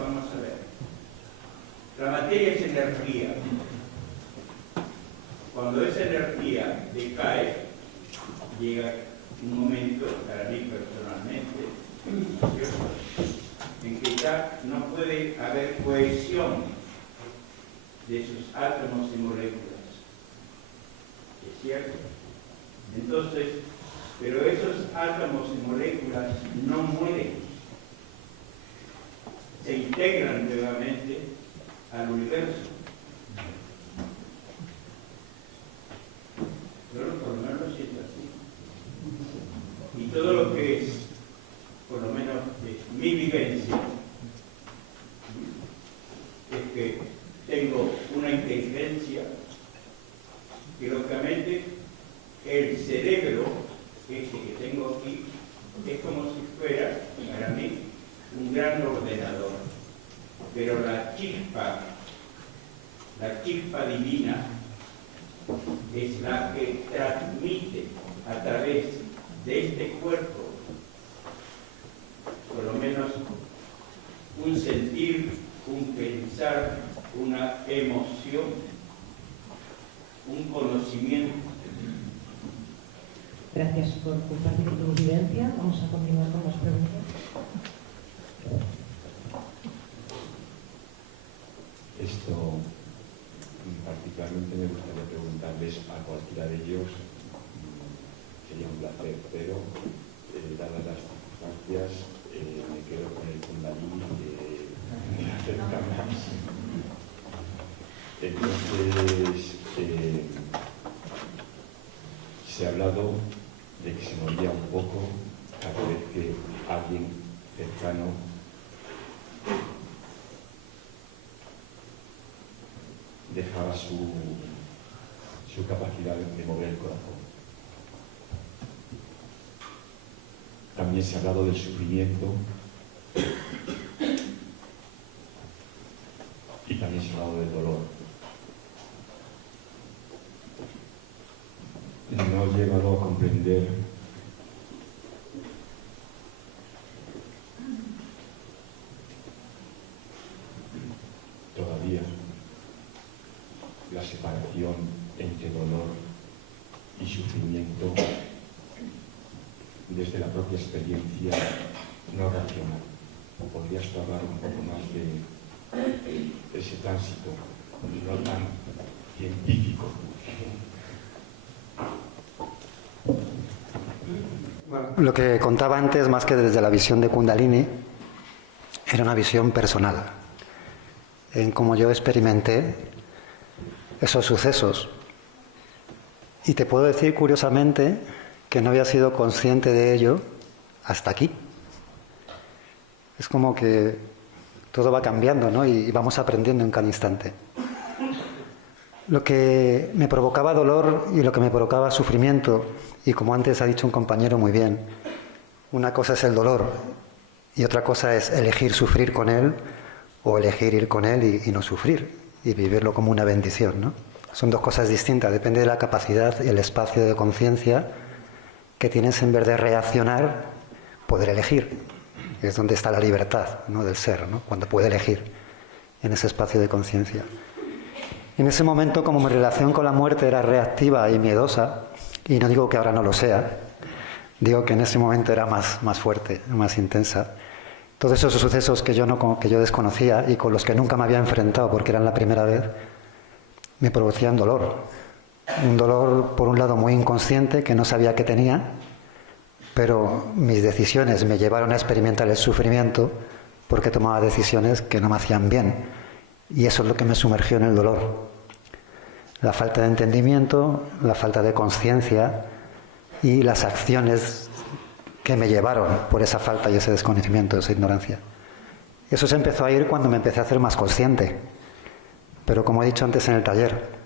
vamos a ver. La materia es energía. Cuando esa energía decae, llega un momento, para mí personalmente, en que ya no puede haber cohesión de sus átomos y moléculas. ¿Es cierto? Entonces, pero esos átomos y moléculas no mueren, se integran nuevamente al universo. Yo por lo menos lo siento así. Y todo lo que es, por lo menos mi vivencia, es que tengo una inteligencia que lógicamente el cerebro este que tengo aquí es como si fuera para mí un gran ordenador, pero la chispa divina es la que transmite a través de este cuerpo por lo menos un sentir, un pensar, una emoción, un conocimiento. Gracias por compartir tu vivencia. Vamos a continuar con las preguntas. Esto, particularmente me gustaría preguntarles a cualquiera de ellos, sería un placer, pero dadas las circunstancias, me quedo con el Kundalini que me acerca más. Entonces, se ha hablado de que se moría un poco cada vez que alguien cercano dejaba su capacidad de mover el corazón. También se ha hablado del sufrimiento y también se ha hablado del dolor. No he llegado a comprender todavía la separación entre dolor y sufrimiento desde la propia experiencia no racional. ¿Podrías hablar un poco más de ese tránsito no tan científico? Bueno, lo que contaba antes, más que desde la visión de Kundalini, era una visión personal, en cómo yo experimenté esos sucesos. Y te puedo decir, curiosamente, que no había sido consciente de ello hasta aquí. Es como que todo va cambiando, ¿no? Y vamos aprendiendo en cada instante. Lo que me provocaba dolor y lo que me provocaba sufrimiento, y como antes ha dicho un compañero muy bien, una cosa es el dolor y otra cosa es elegir sufrir con él o elegir ir con él y no sufrir y vivirlo como una bendición, ¿no? Son dos cosas distintas, depende de la capacidad y el espacio de conciencia que tienes en vez de reaccionar, poder elegir. Es donde está la libertad, ¿no?, del ser, ¿no?, cuando puede elegir en ese espacio de conciencia. En ese momento, como mi relación con la muerte era reactiva y miedosa, y no digo que ahora no lo sea, digo que en ese momento era más fuerte, más intensa. Todos esos sucesos que yo desconocía y con los que nunca me había enfrentado porque eran la primera vez, me producían dolor. Un dolor, por un lado, muy inconsciente, que no sabía que tenía, pero mis decisiones me llevaron a experimentar el sufrimiento porque tomaba decisiones que no me hacían bien. Y eso es lo que me sumergió en el dolor. La falta de entendimiento, la falta de conciencia y las acciones que me llevaron por esa falta y ese desconocimiento, esa ignorancia. Eso se empezó a ir cuando me empecé a hacer más consciente. Pero como he dicho antes en el taller,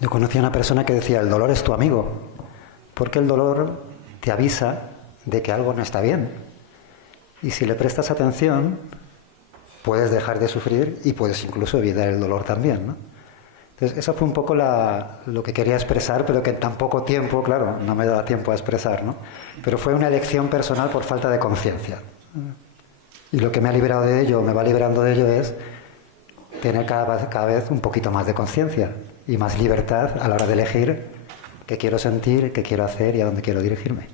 yo conocí a una persona que decía, el dolor es tu amigo, porque el dolor te avisa de que algo no está bien. Y si le prestas atención, puedes dejar de sufrir y puedes incluso evitar el dolor también, ¿no? Entonces, eso fue un poco lo que quería expresar, pero que en tan poco tiempo, claro, no me da tiempo a expresar, ¿no? Pero fue una elección personal por falta de conciencia. Y lo que me ha liberado de ello, me va liberando de ello, es tener cada vez un poquito más de conciencia y más libertad a la hora de elegir qué quiero sentir, qué quiero hacer y a dónde quiero dirigirme.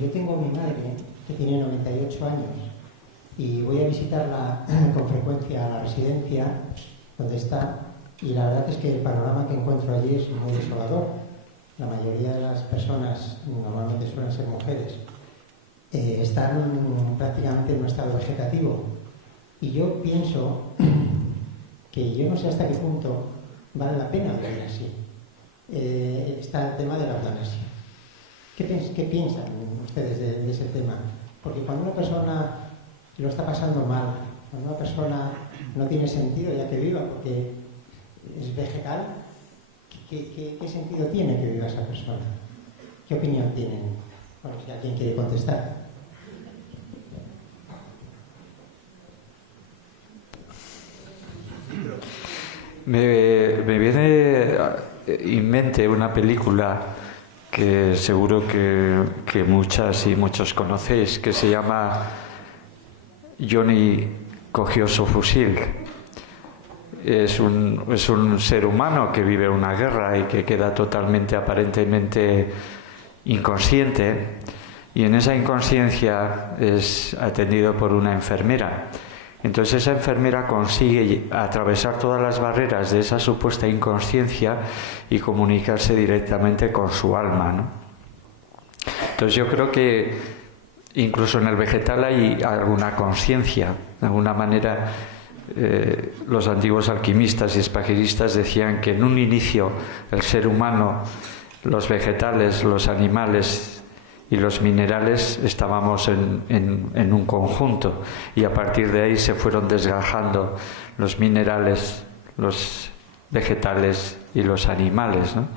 Yo tengo a mi madre, que tiene 98 años, y voy a visitarla con frecuencia a la residencia donde está, y la verdad es que el panorama que encuentro allí es muy desolador. La mayoría de las personas, normalmente suelen ser mujeres, están prácticamente en un estado vegetativo, y yo pienso que yo no sé hasta qué punto vale la pena vivir así. Está el tema de la eutanasia. ¿Qué piensan ustedes de ese tema? Porque cuando una persona lo está pasando mal, cuando una persona no tiene sentido ya que viva porque es vegetal, ¿qué sentido tiene que viva esa persona? ¿Qué opinión tienen? Bueno, si alguien quiere contestar. Me viene en mente una película que seguro que muchas y muchos conocéis, que se llama Johnny cogió su fusil. Es un ser humano que vive una guerra y que queda totalmente, aparentemente inconsciente, y en esa inconsciencia es atendido por una enfermera. Entonces esa enfermera consigue atravesar todas las barreras de esa supuesta inconsciencia y comunicarse directamente con su alma, ¿no? Entonces yo creo que incluso en el vegetal hay alguna conciencia. De alguna manera los antiguos alquimistas y espagiristas decían que en un inicio el ser humano, los vegetales, los animales y los minerales estábamos en un conjunto, y a partir de ahí se fueron desgajando los minerales, los vegetales y los animales, ¿no?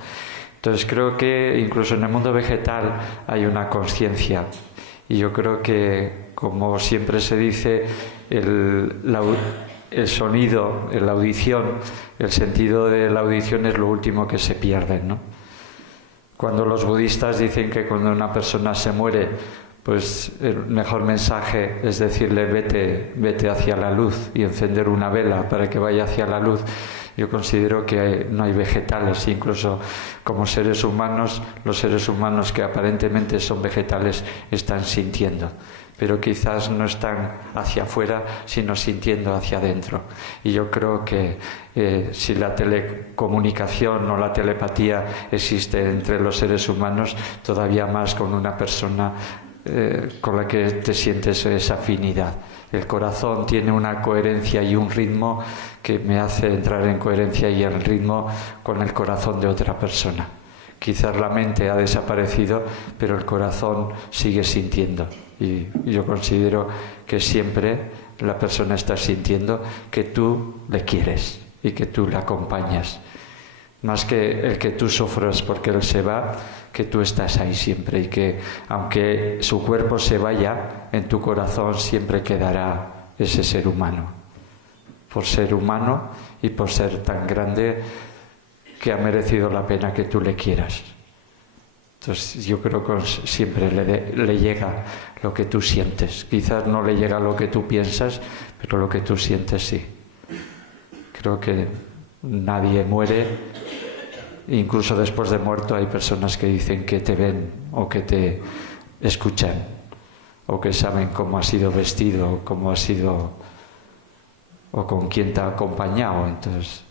Entonces creo que incluso en el mundo vegetal hay una conciencia, y yo creo que, como siempre se dice, el sonido, la audición, el sentido de la audición es lo último que se pierde, ¿no? Cuando los budistas dicen que cuando una persona se muere, pues el mejor mensaje es decirle vete hacia la luz y encender una vela para que vaya hacia la luz. Yo considero que no hay vegetales, incluso como seres humanos, los seres humanos que aparentemente son vegetales están sintiendo, pero quizás no están hacia afuera, sino sintiendo hacia adentro. Y yo creo que si la telecomunicación o la telepatía existe entre los seres humanos, todavía más con una persona con la que te sientes esa afinidad. El corazón tiene una coherencia y un ritmo que me hace entrar en coherencia y en ritmo con el corazón de otra persona. Quizás la mente ha desaparecido, pero el corazón sigue sintiendo. Y yo considero que siempre la persona está sintiendo que tú le quieres y que tú le acompañas. Más que el que tú sufras porque él se va, que tú estás ahí siempre, y que aunque su cuerpo se vaya, en tu corazón siempre quedará ese ser humano. Por ser humano y por ser tan grande que ha merecido la pena que tú le quieras. Entonces yo creo que siempre le llega lo que tú sientes. Quizás no le llega lo que tú piensas, pero lo que tú sientes sí. Creo que nadie muere. Incluso después de muerto hay personas que dicen que te ven o que te escuchan o que saben cómo has sido vestido, cómo has sido o con quién te ha acompañado. Entonces,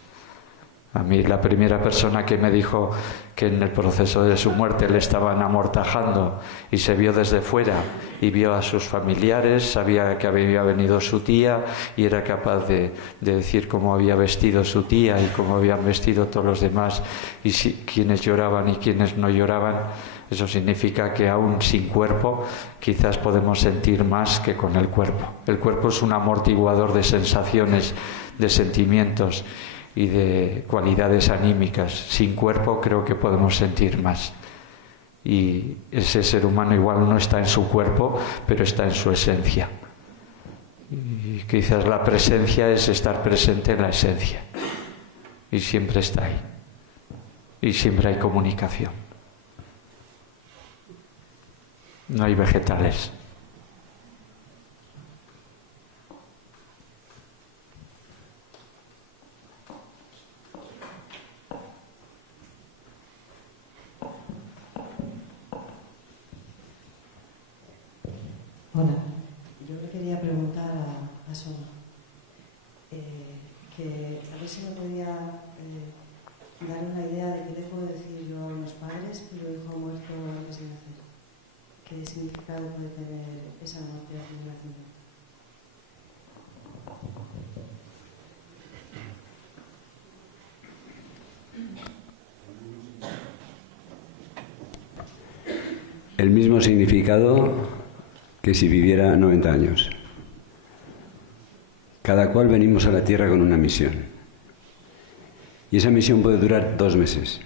a mí la primera persona que me dijo que en el proceso de su muerte le estaban amortajando y se vio desde fuera y vio a sus familiares, sabía que había venido su tía y era capaz de decir cómo había vestido su tía y cómo habían vestido todos los demás y quienes lloraban y quienes no lloraban, Eso significa que aún sin cuerpo quizás podemos sentir más que con el cuerpo. El cuerpo es un amortiguador de sensaciones, de sentimientos y de cualidades anímicas. Sin cuerpo creo que podemos sentir más. Y ese ser humano igual no está en su cuerpo, pero está en su esencia. Y quizás la presencia es estar presente en la esencia. Y siempre está ahí. Y siempre hay comunicación. No hay vegetales. Hola, yo le quería preguntar a Soma que a ver si me podía dar una idea de qué le puedo decir yo a los padres cuyo hijo ha muerto antes de nacer. ¿Qué significado puede tener esa muerte antes de nacimiento? El mismo significado que si viviera 90 años. Cada cual venimos a la Tierra con una misión. Y esa misión puede durar 2 meses,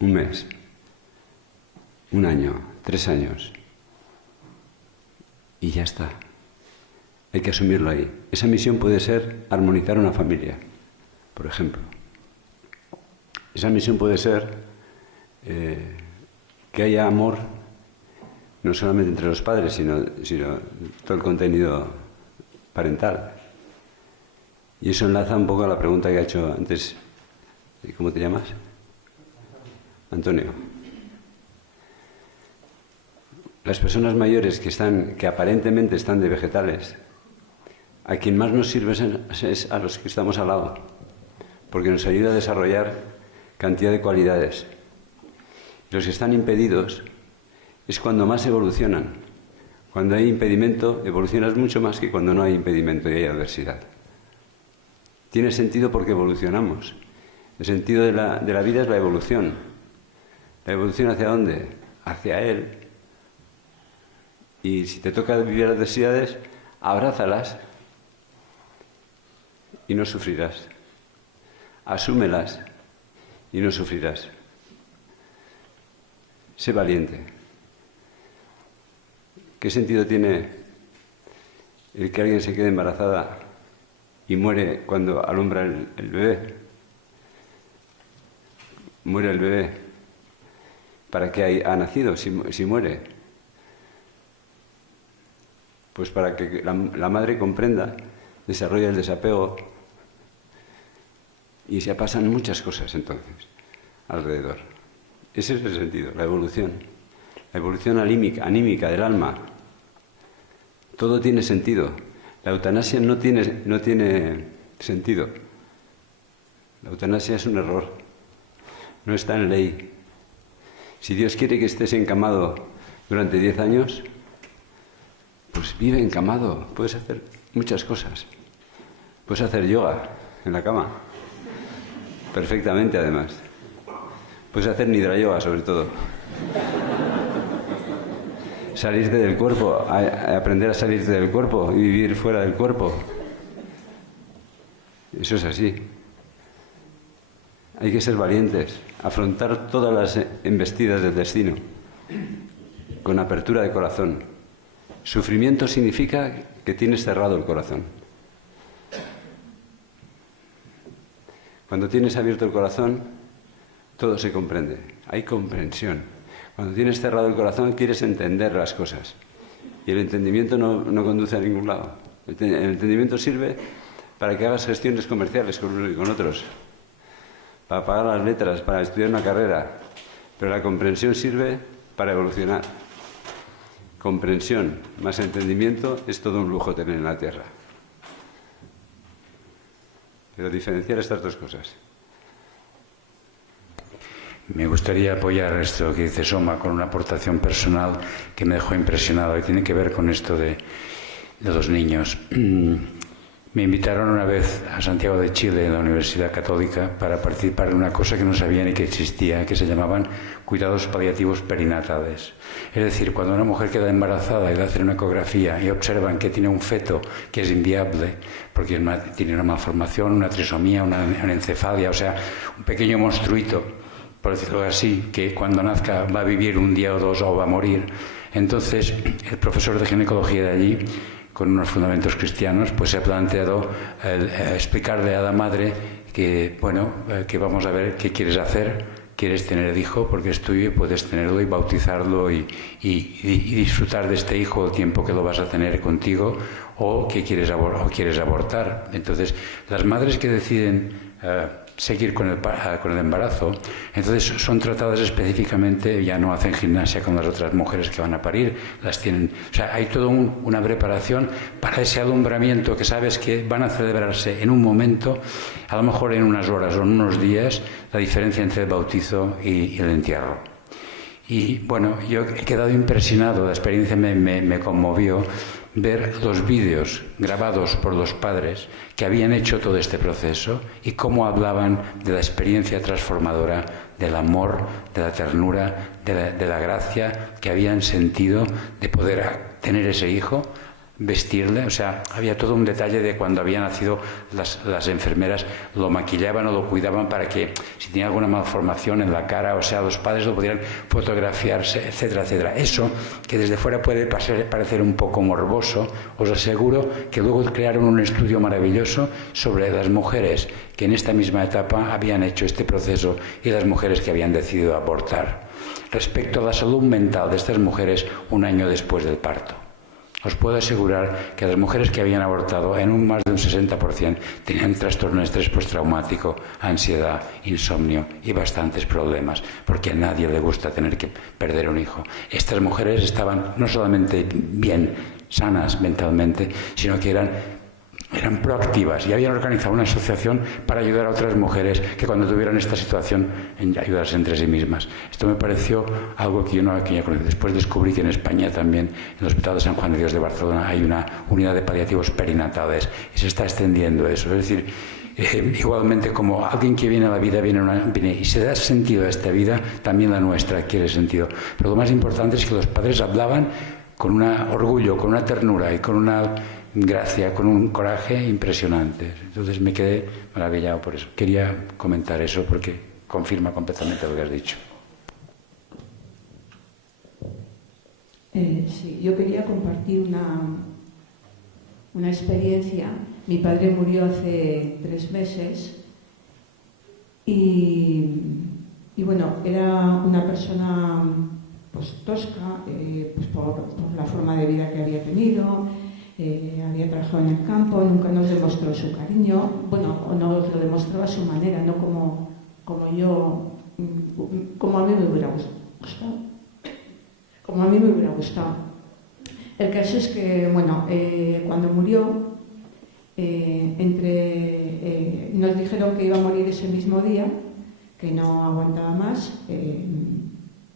1 mes, 1 año, 3 años. Y ya está. Hay que asumirlo ahí. Esa misión puede ser armonizar una familia, por ejemplo. Esa misión puede ser que haya amor, no solamente entre los padres, sino todo el contenido parental. Y eso enlaza un poco a la pregunta que ha hecho antes. ¿Cómo te llamas? Antonio. Las personas mayores que aparentemente están de vegetales, a quien más nos sirve es a los que estamos al lado, porque nos ayuda a desarrollar cantidad de cualidades. Los que están impedidos es cuando más evolucionan. Cuando hay impedimento, evolucionas mucho más que cuando no hay impedimento y hay adversidad. Tiene sentido porque evolucionamos. El sentido de la vida es la evolución. ¿La evolución hacia dónde? Hacia Él. Y si te toca vivir adversidades, abrázalas y no sufrirás. Asúmelas y no sufrirás. Sé valiente. ¿Qué sentido tiene el que alguien se quede embarazada y muere cuando alumbra el bebé? Muere el bebé. ¿Para qué ha nacido si muere? Pues para que la madre comprenda, desarrolle el desapego y se pasan muchas cosas entonces alrededor. Ese es el sentido, la evolución anímica del alma. Todo tiene sentido. La eutanasia no tiene sentido. La eutanasia es un error. No está en ley. Si Dios quiere que estés encamado durante 10 años, pues vive encamado. Puedes hacer muchas cosas. Puedes hacer yoga en la cama. Perfectamente, además. Puedes hacer nidra yoga, sobre todo. Salirte del cuerpo, aprender a salirte del cuerpo y vivir fuera del cuerpo. Eso es así. Hay que ser valientes, afrontar todas las embestidas del destino, con apertura de corazón. Sufrimiento significa que tienes cerrado el corazón. Cuando tienes abierto el corazón, todo se comprende. Hay comprensión. Cuando tienes cerrado el corazón, quieres entender las cosas. Y el entendimiento no conduce a ningún lado. El entendimiento sirve para que hagas gestiones comerciales con unos y con otros, para pagar las letras, para estudiar una carrera. Pero la comprensión sirve para evolucionar. Comprensión más entendimiento es todo un lujo tener en la Tierra. Pero diferenciar estas dos cosas. Me gustaría apoyar esto que dice Soma con una aportación personal que me dejó impresionado y tiene que ver con esto de los niños. Me invitaron una vez a Santiago de Chile, en la Universidad Católica, para participar en una cosa que no sabía ni que existía, que se llamaban cuidados paliativos perinatales. Es decir, cuando una mujer queda embarazada y le hacen una ecografía y observan que tiene un feto que es inviable, porque tiene una malformación, una trisomía, una encefalia, o sea, un pequeño monstruito, por decirlo así, que cuando nazca va a vivir un día o dos o va a morir. Entonces, el profesor de ginecología de allí, con unos fundamentos cristianos, pues se ha planteado explicarle a la madre que, bueno, que vamos a ver qué quieres hacer, quieres tener el hijo porque es tuyo y puedes tenerlo y bautizarlo y disfrutar de este hijo el tiempo que lo vas a tener contigo, o que quieres abortar. Entonces, las madres que deciden seguir con el embarazo, entonces son tratadas específicamente, ya no hacen gimnasia con las otras mujeres que van a parir, las tienen, o sea, hay toda una preparación para ese alumbramiento que sabes que van a celebrarse en un momento, a lo mejor en unas horas o en unos días, la diferencia entre el bautizo y el entierro. Y bueno, yo he quedado impresionado, la experiencia me conmovió ver los vídeos grabados por los padres que habían hecho todo este proceso y cómo hablaban de la experiencia transformadora, del amor, de la ternura, de la gracia que habían sentido de poder tener ese hijo, vestirle, o sea, había todo un detalle de cuando había nacido las enfermeras lo maquillaban o lo cuidaban para que si tenía alguna malformación en la cara, o sea, los padres lo pudieran fotografiarse, etcétera, etcétera. Eso, que desde fuera puede parecer un poco morboso, os aseguro que luego crearon un estudio maravilloso sobre las mujeres que en esta misma etapa habían hecho este proceso y las mujeres que habían decidido abortar, respecto a la salud mental de estas mujeres un año después del parto. Os puedo asegurar que las mujeres que habían abortado, en un más de un 60%, tenían trastorno de estrés postraumático, ansiedad, insomnio y bastantes problemas, porque a nadie le gusta tener que perder un hijo. Estas mujeres estaban no solamente bien, sanas mentalmente, sino que eran proactivas y habían organizado una asociación para ayudar a otras mujeres que cuando tuvieran esta situación ayudarse entre sí mismas. Esto me pareció algo que yo no había conocido. Después descubrí que en España también, en el Hospital de San Juan de Dios de Barcelona, hay una unidad de paliativos perinatales y se está extendiendo eso. Es decir, igualmente como alguien que viene a la vida viene y se da sentido a esta vida, también la nuestra adquiere sentido. Pero lo más importante es que los padres hablaban con un orgullo, con una ternura y con una gracia, con un coraje impresionante. Entonces me quedé maravillado por eso. Quería comentar eso porque confirma completamente lo que has dicho. Sí, yo quería compartir una experiencia. Mi padre murió hace 3 meses y bueno, era una persona pues tosca, pues por la forma de vida que había tenido. Había trabajado en el campo, nunca nos demostró su cariño, bueno, o nos lo demostró a su manera, no como a mí me hubiera gustado. Como a mí me hubiera gustado. El caso es que, bueno, cuando murió, nos dijeron que iba a morir ese mismo día, que no aguantaba más.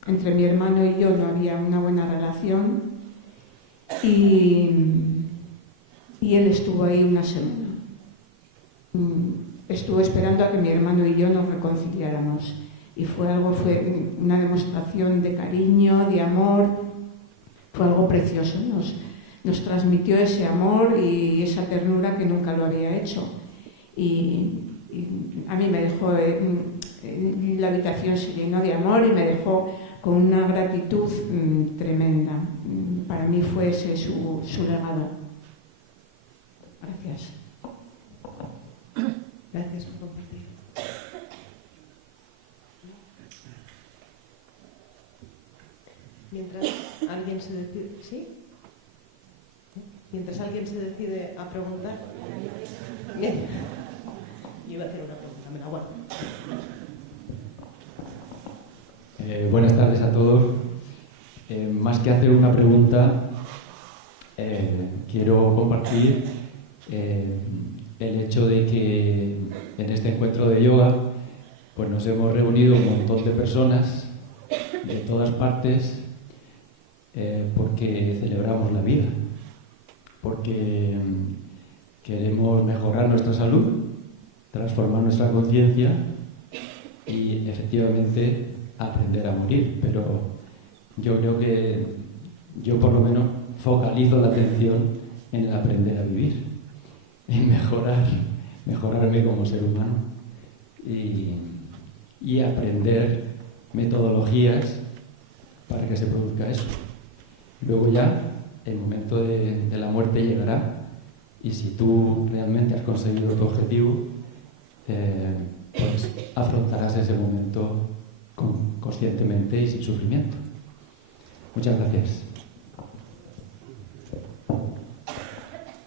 Entre mi hermano y yo no había una buena relación y él estuvo ahí una semana. Estuvo esperando a que mi hermano y yo nos reconciliáramos. Y fue una demostración de cariño, de amor. Fue algo precioso. Nos transmitió ese amor y esa ternura que nunca lo había hecho. Y a mí me dejó, la habitación se llenó de amor y me dejó con una gratitud tremenda. Para mí fue ese su legado. Gracias. Gracias por compartir. Mientras alguien se decide, ¿sí? Mientras alguien se decide a preguntar. Bien. Yo iba a hacer una pregunta, me la guardo. Buenas tardes a todos. Más que hacer una pregunta, quiero compartir el hecho de que en este encuentro de yoga pues nos hemos reunido un montón de personas de todas partes porque celebramos la vida, porque Queremos mejorar nuestra salud, transformar nuestra conciencia y efectivamente aprender a morir. Pero yo creo que yo por lo menos focalizo la atención en el aprender a vivir, en mejorarme como ser humano y aprender metodologías para que se produzca eso. Luego ya el momento de la muerte llegará y si tú realmente has conseguido tu objetivo, pues afrontarás ese momento conscientemente y sin sufrimiento. Muchas gracias.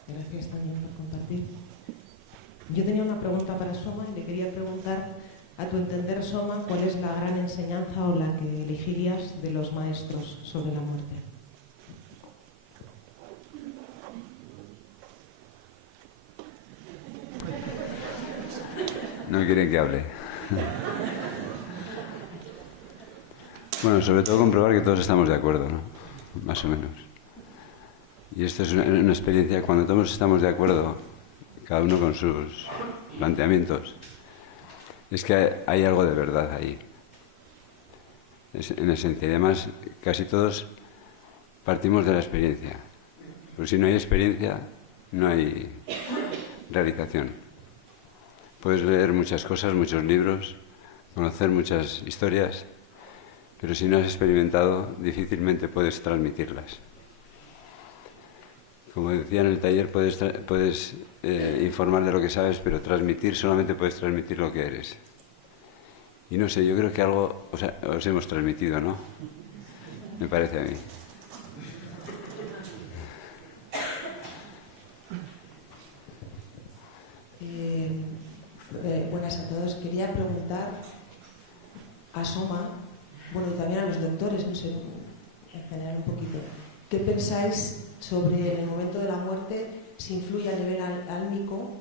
Gracias también por compartir. Yo tenía una pregunta para Soma y le quería preguntar, a tu entender, Soma, ¿cuál es la gran enseñanza o la que elegirías de los maestros sobre la muerte? No quieren que hable. Bueno, sobre todo comprobar que todos estamos de acuerdo, ¿no? Más o menos. Y esto es una experiencia, cuando todos estamos de acuerdo, cada uno con sus planteamientos, es que hay algo de verdad ahí. En esencia. Y además, casi todos partimos de la experiencia. Porque si no hay experiencia, no hay realización. Puedes leer muchas cosas, muchos libros, conocer muchas historias, pero si no has experimentado, difícilmente puedes transmitirlas. Como decía en el taller, puedes informar de lo que sabes, pero transmitir, solamente puedes transmitir lo que eres. Y no sé, yo creo que algo os hemos transmitido, ¿no? Me parece a mí. Buenas a todos. Quería preguntar a Soma, bueno, y también a los doctores, no sé, en general un poquito, ¿qué pensáis sobre el momento de la muerte, si influye a nivel álmico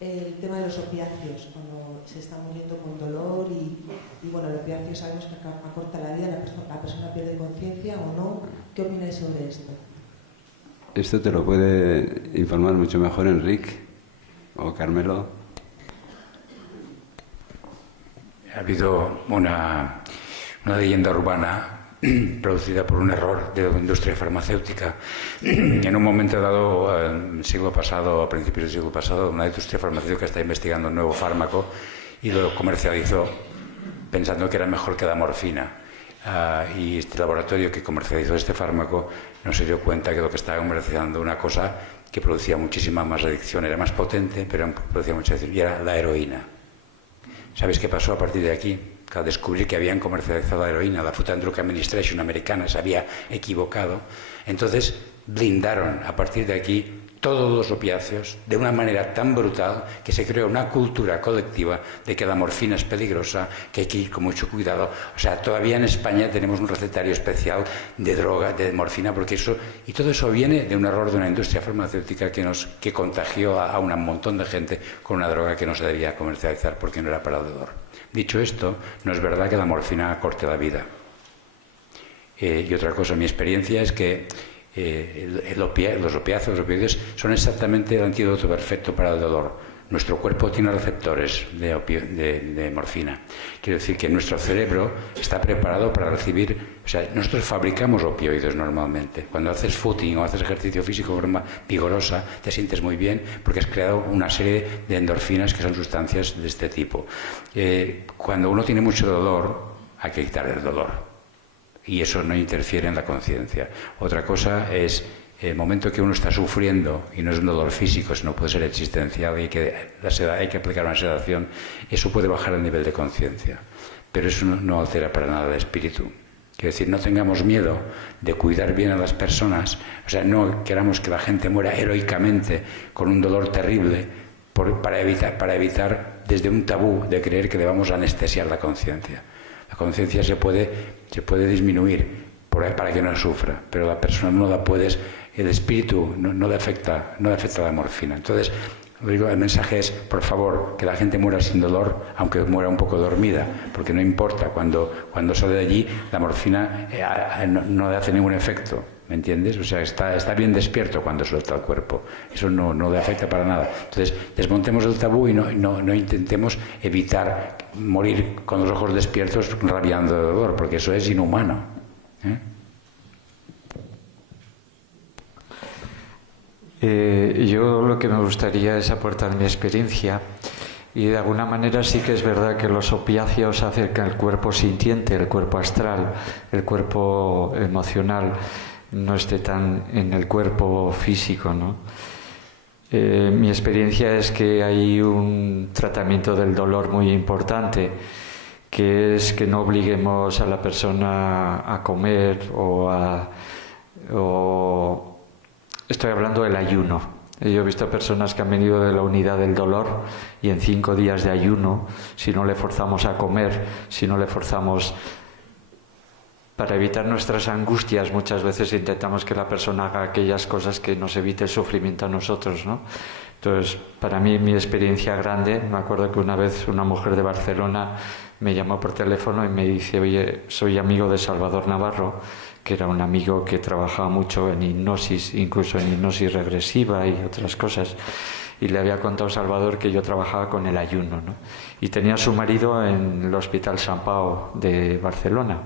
el tema de los opiáceos, cuando se está muriendo con dolor y bueno, el opiáceo sabemos que acorta la vida, la persona pierde conciencia o no? ¿Qué opináis sobre esto? Esto te lo puede informar mucho mejor Enrique o Carmelo. Ha habido una leyenda urbana producida por un error de la industria farmacéutica. En un momento dado, el siglo pasado, a principios del siglo pasado, una industria farmacéutica está investigando un nuevo fármaco y lo comercializó pensando que era mejor que la morfina. Y este laboratorio que comercializó este fármaco no se dio cuenta que lo que estaba comercializando una cosa que producía muchísima más adicción, era más potente, pero producía mucha adicción, y era la heroína. ¿Sabéis qué pasó a partir de aquí? Al descubrir que habían comercializado la heroína, la Food and Drug Administration americana se había equivocado. Entonces blindaron a partir de aquí todos los opiáceos de una manera tan brutal que se creó una cultura colectiva de que la morfina es peligrosa, que hay que ir con mucho cuidado. O sea, todavía en España tenemos un recetario especial de droga, de morfina, porque eso, y todo eso viene de un error de una industria farmacéutica que contagió a un montón de gente con una droga que no se debía comercializar porque no era para el dolor. Dicho esto, no es verdad que la morfina corte la vida. Y otra cosa, mi experiencia es que los opiáceos, los opioides, son exactamente el antídoto perfecto para el dolor. Nuestro cuerpo tiene receptores de morfina. Quiero decir que nuestro cerebro está preparado para recibir... O sea, nosotros fabricamos opioides normalmente. Cuando haces footing o haces ejercicio físico de forma vigorosa, te sientes muy bien porque has creado una serie de endorfinas que son sustancias de este tipo. Cuando uno tiene mucho dolor, hay que quitar el dolor. Y eso no interfiere en la conciencia. Otra cosa es el momento que uno está sufriendo, y no es un dolor físico, sino puede ser existencial, y hay que aplicar una sedación, eso puede bajar el nivel de conciencia. Pero eso no altera para nada el espíritu. Quiero decir, no tengamos miedo de cuidar bien a las personas, o sea, no queramos que la gente muera heroicamente con un dolor terrible para evitar desde un tabú de creer que debamos anestesiar la conciencia. La conciencia se puede disminuir para que no sufra, pero la persona no la puedes, el espíritu no le afecta la morfina. Entonces, el mensaje es, por favor, que la gente muera sin dolor, aunque muera un poco dormida, porque no importa, cuando sale de allí la morfina no le hace ningún efecto. ¿me entiendes? O sea, está bien despierto cuando suelta el cuerpo. Eso no le afecta para nada. Entonces, desmontemos el tabú y no intentemos evitar morir con los ojos despiertos rabiando de dolor, porque eso es inhumano. Yo lo que me gustaría es aportar mi experiencia, y de alguna manera sí que es verdad que los opiáceos acercan el cuerpo sintiente, el cuerpo astral, el cuerpo emocional, no esté tan en el cuerpo físico, ¿no? Mi experiencia es que hay un tratamiento del dolor muy importante, que es que no obliguemos a la persona a comer estoy hablando del ayuno. Yo he visto personas que han venido de la unidad del dolor y en 5 días de ayuno, si no le forzamos a comer, si no le forzamos... Para evitar nuestras angustias, muchas veces intentamos que la persona haga aquellas cosas que nos evite el sufrimiento a nosotros, ¿no? Entonces, para mí, mi experiencia grande, me acuerdo que una vez una mujer de Barcelona me llamó por teléfono y me dice: oye, soy amigo de Salvador Navarro, que era un amigo que trabajaba mucho en hipnosis, incluso en hipnosis regresiva y otras cosas. Y le había contado a Salvador que yo trabajaba con el ayuno, ¿no? Y tenía a su marido en el Hospital Sant Pau de Barcelona.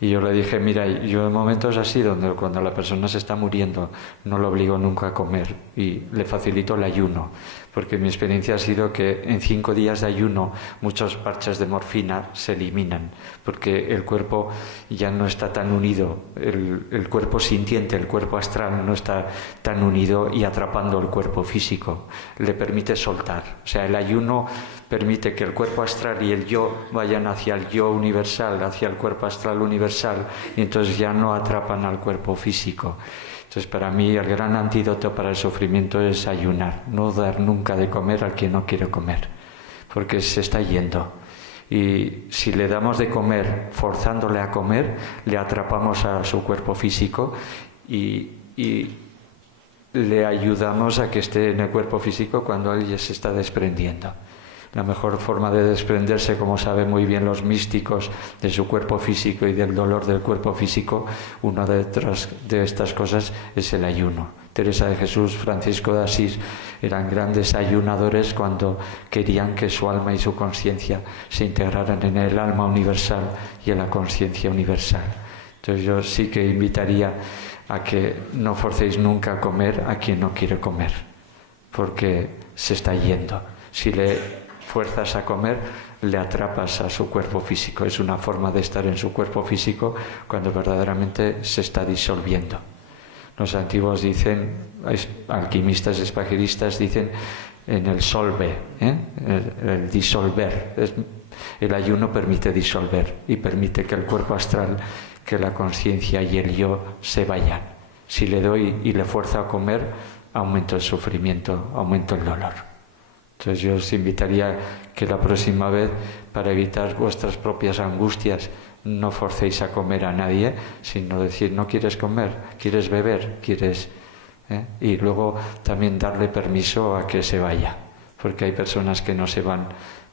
Y yo le dije: mira, yo en momentos así, donde cuando la persona se está muriendo, no lo obligo nunca a comer y le facilito el ayuno, porque mi experiencia ha sido que en 5 días de ayuno muchos parches de morfina se eliminan, porque el cuerpo ya no está tan unido, el cuerpo sintiente, el cuerpo astral no está tan unido y atrapando el cuerpo físico, le permite soltar. O sea, el ayuno permite que el cuerpo astral y el yo vayan hacia el yo universal, hacia el cuerpo astral universal, y entonces ya no atrapan al cuerpo físico. Entonces, para mí, el gran antídoto para el sufrimiento es ayunar, no dar nunca de comer al que no quiere comer, porque se está yendo. Y si le damos de comer forzándole a comer, le atrapamos a su cuerpo físico y le ayudamos a que esté en el cuerpo físico cuando él ya se está desprendiendo. La mejor forma de desprenderse, como saben muy bien los místicos, de su cuerpo físico y del dolor del cuerpo físico, una de estas cosas es el ayuno. Teresa de Jesús, Francisco de Asís eran grandes ayunadores cuando querían que su alma y su conciencia se integraran en el alma universal y en la conciencia universal. Entonces yo sí que invitaría a que no forcéis nunca a comer a quien no quiere comer, porque se está yendo. Si le fuerzas a comer, le atrapas a su cuerpo físico. Es una forma de estar en su cuerpo físico cuando verdaderamente se está disolviendo. Los antiguos dicen, alquimistas, espagiristas, dicen en el solve, el disolver. El ayuno permite disolver y permite que el cuerpo astral, que la conciencia y el yo se vayan. Si le doy y le fuerzo a comer, aumento el sufrimiento, aumento el dolor. Entonces yo os invitaría que la próxima vez, para evitar vuestras propias angustias, no forcéis a comer a nadie, sino decir: no quieres comer, quieres beber, quieres... Y luego también darle permiso a que se vaya, porque hay personas que no se van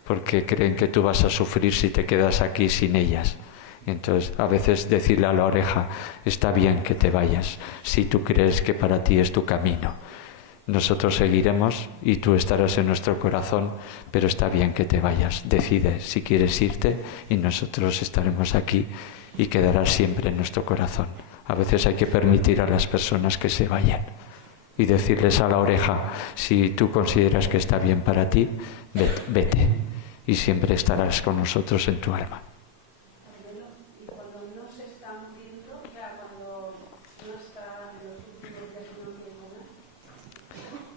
porque creen que tú vas a sufrir si te quedas aquí sin ellas. Entonces, a veces decirle a la oreja: está bien que te vayas, si tú crees que para ti es tu camino. Nosotros seguiremos y tú estarás en nuestro corazón, pero está bien que te vayas. Decide si quieres irte y nosotros estaremos aquí y quedarás siempre en nuestro corazón. A veces hay que permitir a las personas que se vayan y decirles a la oreja: si tú consideras que está bien para ti, vete y siempre estarás con nosotros en tu alma.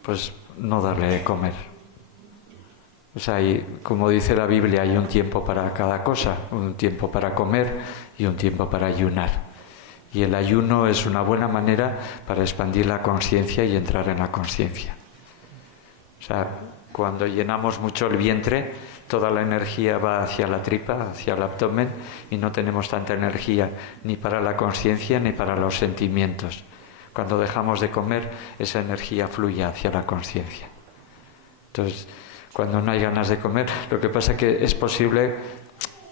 Pues no darle de comer. O sea, como dice la Biblia, hay un tiempo para cada cosa, un tiempo para comer y un tiempo para ayunar. Y el ayuno es una buena manera para expandir la conciencia y entrar en la conciencia. O sea, cuando llenamos mucho el vientre, toda la energía va hacia la tripa, hacia el abdomen, y no tenemos tanta energía ni para la conciencia ni para los sentimientos. Cuando dejamos de comer, esa energía fluye hacia la conciencia. Entonces, cuando no hay ganas de comer, lo que pasa es que es posible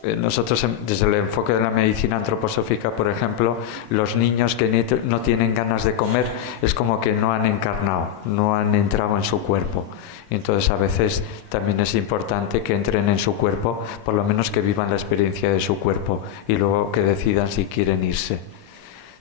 nosotros desde el enfoque de la medicina antroposófica, por ejemplo, los niños que no tienen ganas de comer es como que no han encarnado, no han entrado en su cuerpo. Entonces a veces también es importante que entren en su cuerpo, por lo menos que vivan la experiencia de su cuerpo y luego que decidan si quieren irse.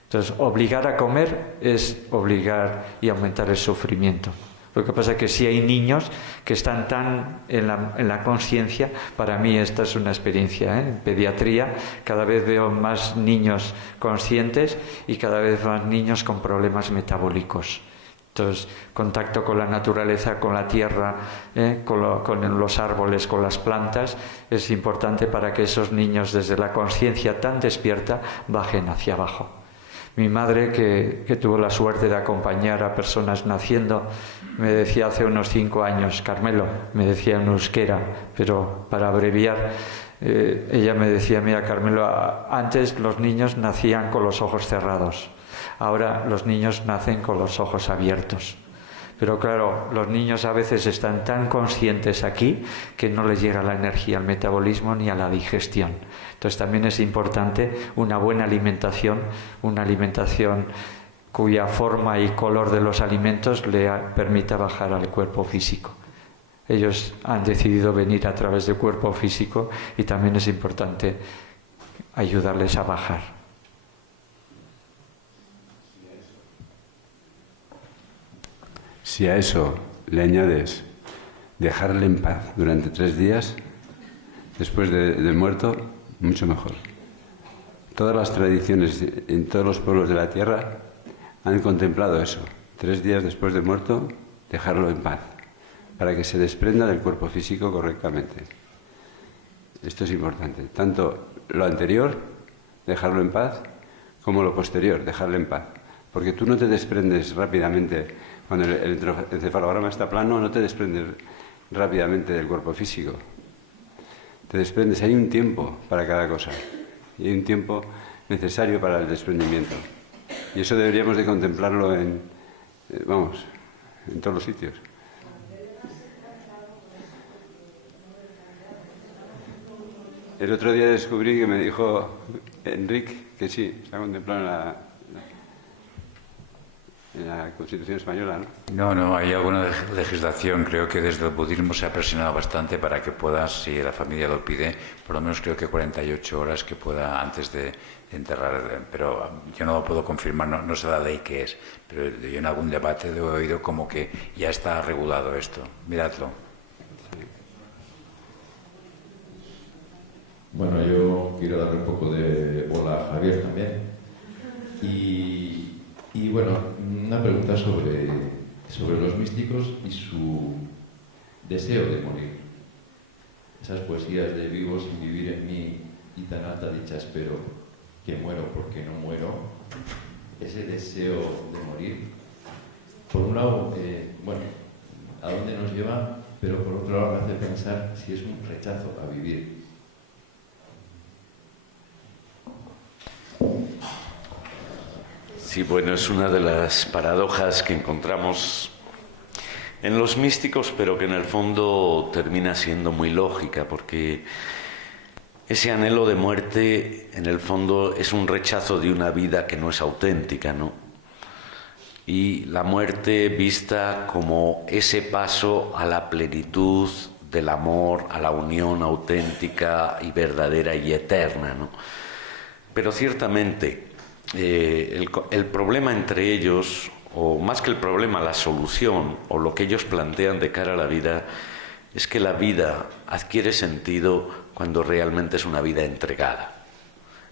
Entonces obligar a comer es obligar y aumentar el sufrimiento. Lo que pasa es que si hay niños que están tan en la conciencia, para mí esta es una experiencia, ¿eh? En pediatría cada vez veo más niños conscientes y cada vez más niños con problemas metabólicos. Entonces, contacto con la naturaleza, con la tierra, con los árboles, con las plantas, es importante para que esos niños desde la conciencia tan despierta bajen hacia abajo. Mi madre, que tuvo la suerte de acompañar a personas naciendo, me decía hace unos 5 años, Carmelo, me decía en euskera, pero para abreviar, ella me decía, mira Carmelo, antes los niños nacían con los ojos cerrados, ahora los niños nacen con los ojos abiertos. Pero claro, los niños a veces están tan conscientes aquí que no les llega la energía al metabolismo ni a la digestión. Entonces también es importante una buena alimentación, una alimentación cuya forma y color de los alimentos le permita bajar al cuerpo físico. Ellos han decidido venir a través del cuerpo físico y también es importante ayudarles a bajar. Si a eso le añades dejarle en paz durante 3 días, después del muerto, mucho mejor. Todas las tradiciones en todos los pueblos de la tierra han contemplado eso. 3 días después de muerto, dejarlo en paz, para que se desprenda del cuerpo físico correctamente. Esto es importante. Tanto lo anterior, dejarlo en paz, como lo posterior, dejarlo en paz. Porque tú no te desprendes rápidamente. Cuando el encefalograma está plano, no te desprendes rápidamente del cuerpo físico. Te desprendes, hay un tiempo para cada cosa. Y hay un tiempo necesario para el desprendimiento. Y eso deberíamos de contemplarlo en todos los sitios. El otro día descubrí que me dijo Enrique que sí, se ha contemplado en la Constitución española, ¿no? No, hay alguna legislación. Creo que desde el budismo se ha presionado bastante para que pueda, si la familia lo pide, por lo menos creo que 48 horas que pueda antes de enterrar. Pero yo no lo puedo confirmar, no sé la ley que es. Pero yo en algún debate lo he oído como que ya está regulado esto. Miradlo. Bueno, yo quiero darle un poco de bola a Javier también. Y bueno, una pregunta sobre los místicos y su deseo de morir. Esas poesías de vivo sin vivir en mí y tan alta dicha espero que muero porque no muero. Ese deseo de morir, por un lado, ¿a dónde nos lleva? Pero por otro lado me hace pensar si es un rechazo a vivir. Sí, bueno, es una de las paradojas que encontramos en los místicos, pero que en el fondo termina siendo muy lógica, porque ese anhelo de muerte, en el fondo, es un rechazo de una vida que no es auténtica, ¿no? Y la muerte vista como ese paso a la plenitud del amor, a la unión auténtica y verdadera y eterna, ¿no? Pero ciertamente el problema entre ellos, o más que el problema, la solución, o lo que ellos plantean de cara a la vida, es que la vida adquiere sentido cuando realmente es una vida entregada.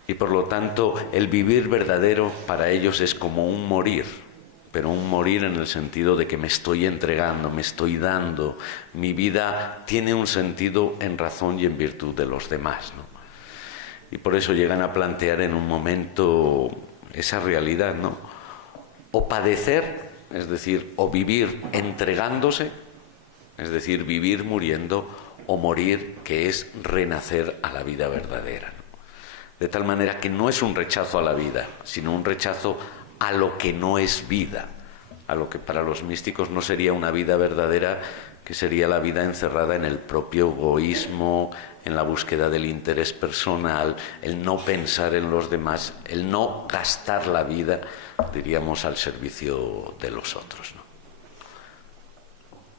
Y por lo tanto, el vivir verdadero para ellos es como un morir, pero un morir en el sentido de que me estoy entregando, me estoy dando. Mi vida tiene un sentido en razón y en virtud de los demás, ¿no? Y por eso llegan a plantear en un momento esa realidad, ¿no? O padecer, es decir, o vivir entregándose, es decir, vivir muriendo, o morir, que es renacer a la vida verdadera, ¿no? De tal manera que no es un rechazo a la vida, sino un rechazo a lo que no es vida, a lo que para los místicos no sería una vida verdadera, que sería la vida encerrada en el propio egoísmo, en la búsqueda del interés personal, el no pensar en los demás, el no gastar la vida, diríamos, al servicio de los otros, ¿no?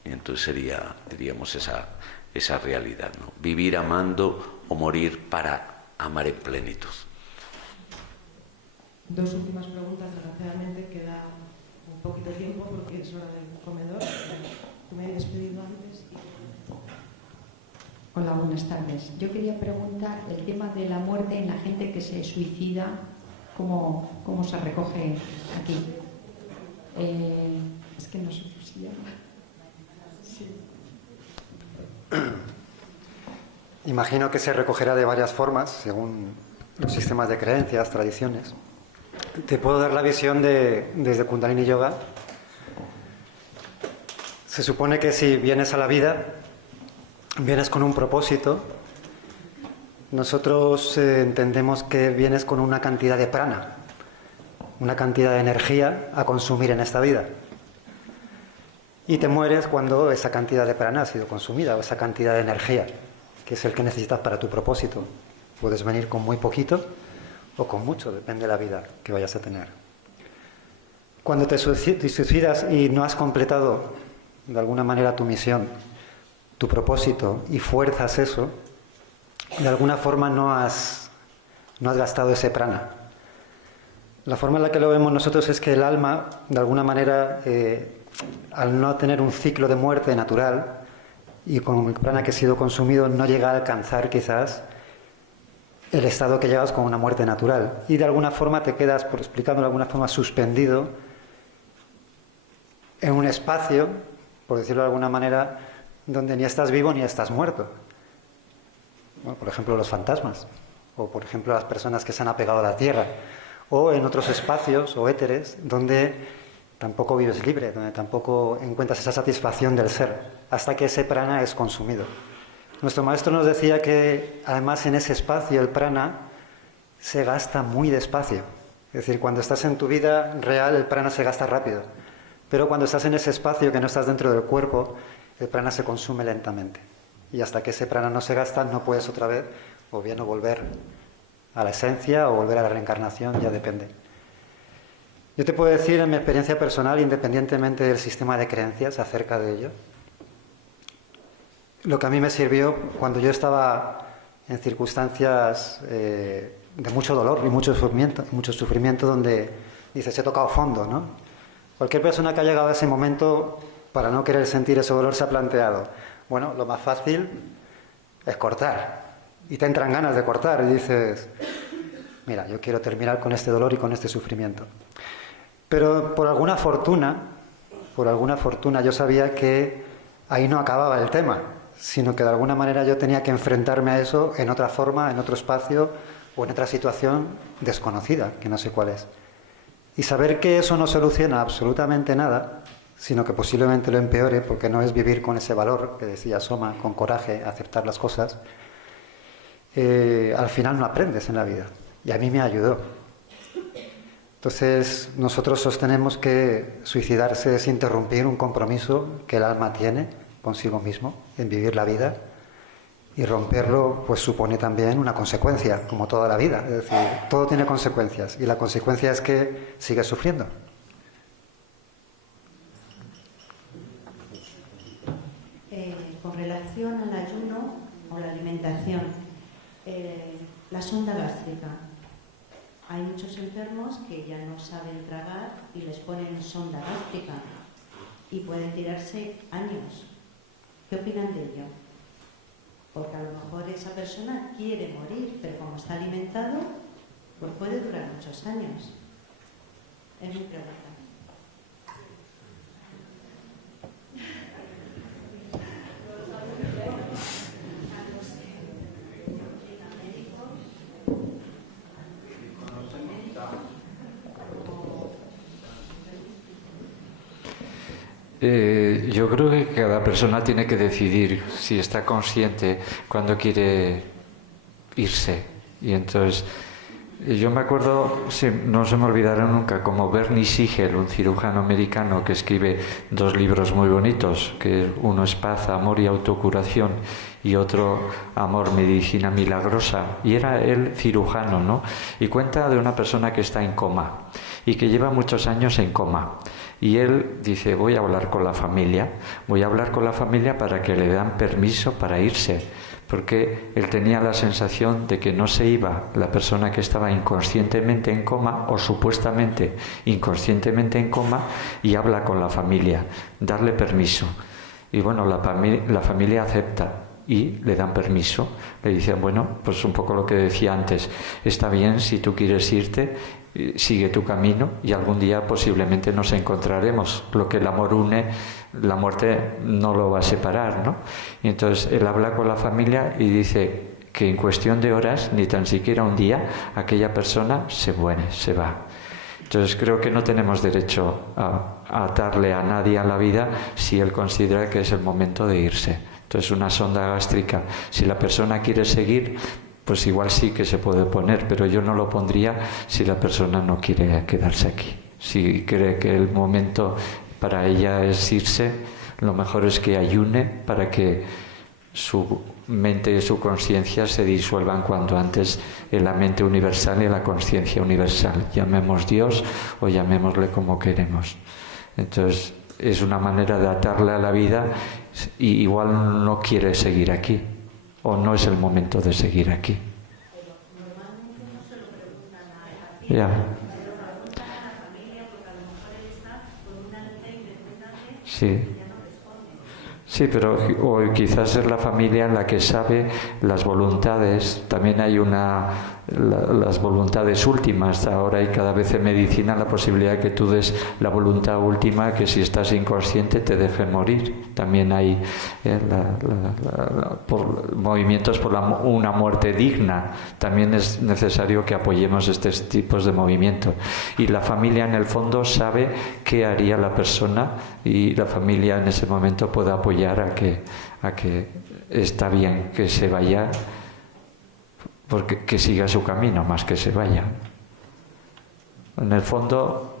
Y entonces sería, diríamos, esa realidad, ¿no? Vivir amando o morir para amar en plenitud. Dos últimas preguntas, desgraciadamente queda un poquito de tiempo porque es hora del comedor. Tú me he despedido antes. Hola, buenas tardes. Yo quería preguntar el tema de la muerte en la gente que se suicida, ¿cómo se recoge aquí? Es que no sé cómo se llama. Sí. Imagino que se recogerá de varias formas, según los sistemas de creencias, tradiciones. Te puedo dar la visión desde Kundalini Yoga. Se supone que si vienes a la vida, vienes con un propósito. Nosotros entendemos que vienes con una cantidad de prana, una cantidad de energía a consumir en esta vida. Y te mueres cuando esa cantidad de prana ha sido consumida, o esa cantidad de energía, que es el que necesitas para tu propósito. Puedes venir con muy poquito o con mucho, depende de la vida que vayas a tener. Cuando te suicidas y no has completado de alguna manera tu misión, tu propósito, y fuerzas eso, de alguna forma no has gastado ese prana. La forma en la que lo vemos nosotros es que el alma, de alguna manera, al no tener un ciclo de muerte natural, y con el prana que ha sido consumido, no llega a alcanzar quizás el estado que llevas con una muerte natural. Y de alguna forma te quedas, por explicarlo de alguna forma, suspendido en un espacio, por decirlo de alguna manera, donde ni estás vivo ni estás muerto. Bueno, por ejemplo, los fantasmas, o por ejemplo las personas que se han apegado a la tierra, o en otros espacios o éteres donde tampoco vives libre, donde tampoco encuentras esa satisfacción del ser, hasta que ese prana es consumido. Nuestro maestro nos decía que además en ese espacio el prana se gasta muy despacio. Es decir, cuando estás en tu vida real el prana se gasta rápido, pero cuando estás en ese espacio que no estás dentro del cuerpo, el prana se consume lentamente. Y hasta que ese prana no se gasta no puedes otra vez o bien volver a la esencia o volver a la reencarnación, ya depende. Yo te puedo decir en mi experiencia personal, independientemente del sistema de creencias acerca de ello, lo que a mí me sirvió cuando yo estaba en circunstancias de mucho dolor y mucho sufrimiento donde dices, he tocado fondo, ¿no? Cualquier persona que ha llegado a ese momento, para no querer sentir ese dolor, se ha planteado, bueno, lo más fácil es cortar. Y te entran ganas de cortar y dices, mira, yo quiero terminar con este dolor y con este sufrimiento. Pero por alguna fortuna yo sabía que ahí no acababa el tema, sino que de alguna manera yo tenía que enfrentarme a eso en otra forma, en otro espacio o en otra situación desconocida, que no sé cuál es. Y saber que eso no soluciona absolutamente nada, sino que posiblemente lo empeore, porque no es vivir con ese valor que decía Soma, con coraje, aceptar las cosas, al final no aprendes en la vida. Y a mí me ayudó. Entonces, nosotros sostenemos que suicidarse es interrumpir un compromiso que el alma tiene consigo mismo en vivir la vida, y romperlo pues supone también una consecuencia, como toda la vida. Es decir, todo tiene consecuencias y la consecuencia es que sigues sufriendo. Con relación al ayuno o la alimentación, la sonda gástrica. Hay muchos enfermos que ya no saben tragar y les ponen sonda gástrica y pueden tirarse años. ¿Qué opinan de ello? Porque a lo mejor esa persona quiere morir, pero como está alimentado, pues puede durar muchos años. Es mi pregunta. Yo creo que cada persona tiene que decidir si está consciente cuando quiere irse. Y entonces Yo me acuerdo, sí, no se me olvidará nunca, como Bernie Siegel, un cirujano americano que escribe 2 libros muy bonitos, que uno es Paz, Amor y Autocuración, y otro Amor, Medicina Milagrosa, y era él cirujano, ¿no? Y cuenta de una persona que está en coma y que lleva muchos años en coma. Y él dice, voy a hablar con la familia para que le dan permiso para irse, porque él tenía la sensación de que no se iba la persona que estaba inconscientemente en coma o supuestamente inconscientemente en coma, y habla con la familia, darle permiso. Y bueno, la familia acepta y le dan permiso. Le dicen, bueno, pues un poco lo que decía antes, está bien, si tú quieres irte, sigue tu camino y algún día posiblemente nos encontraremos. Lo que el amor une, la muerte no lo va a separar, ¿no? Y entonces él habla con la familia y dice que en cuestión de horas, ni tan siquiera un día, aquella persona se muere, se va. Entonces creo que no tenemos derecho a atarle a nadie a la vida si él considera que es el momento de irse. Entonces una sonda gástrica, si la persona quiere seguir, pues igual sí que se puede poner, pero yo no lo pondría si la persona no quiere quedarse aquí. Si cree que el momento para ella es irse, lo mejor es que ayune para que su mente y su conciencia se disuelvan cuanto antes en la mente universal y en la conciencia universal. Llamemos Dios o llamémosle como queremos. Entonces es una manera de atarle a la vida y igual no quiere seguir aquí, o no es el momento de seguir aquí. Ya. Sí. Sí, pero o quizás es la familia en la que sabe las voluntades. También hay las voluntades últimas. Ahora hay cada vez en medicina la posibilidad de que tú des la voluntad última, que si estás inconsciente te deje morir. También hay movimientos por una muerte digna. También es necesario que apoyemos estos tipos de movimientos. Y la familia en el fondo sabe qué haría la persona, y la familia en ese momento puede apoyar a que está bien que se vaya, porque que siga su camino más que se vaya. En el fondo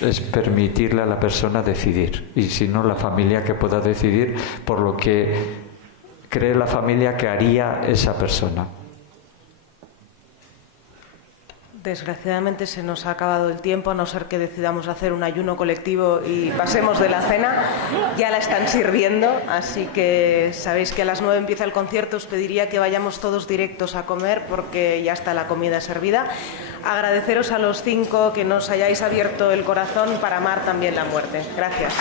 es permitirle a la persona decidir, y si no, la familia que pueda decidir por lo que cree la familia que haría esa persona. Desgraciadamente se nos ha acabado el tiempo, a no ser que decidamos hacer un ayuno colectivo y pasemos de la cena. Ya la están sirviendo, así que sabéis que a las 9 empieza el concierto. Os pediría que vayamos todos directos a comer porque ya está la comida servida. Agradeceros a los 5 que nos hayáis abierto el corazón para amar también la muerte. Gracias.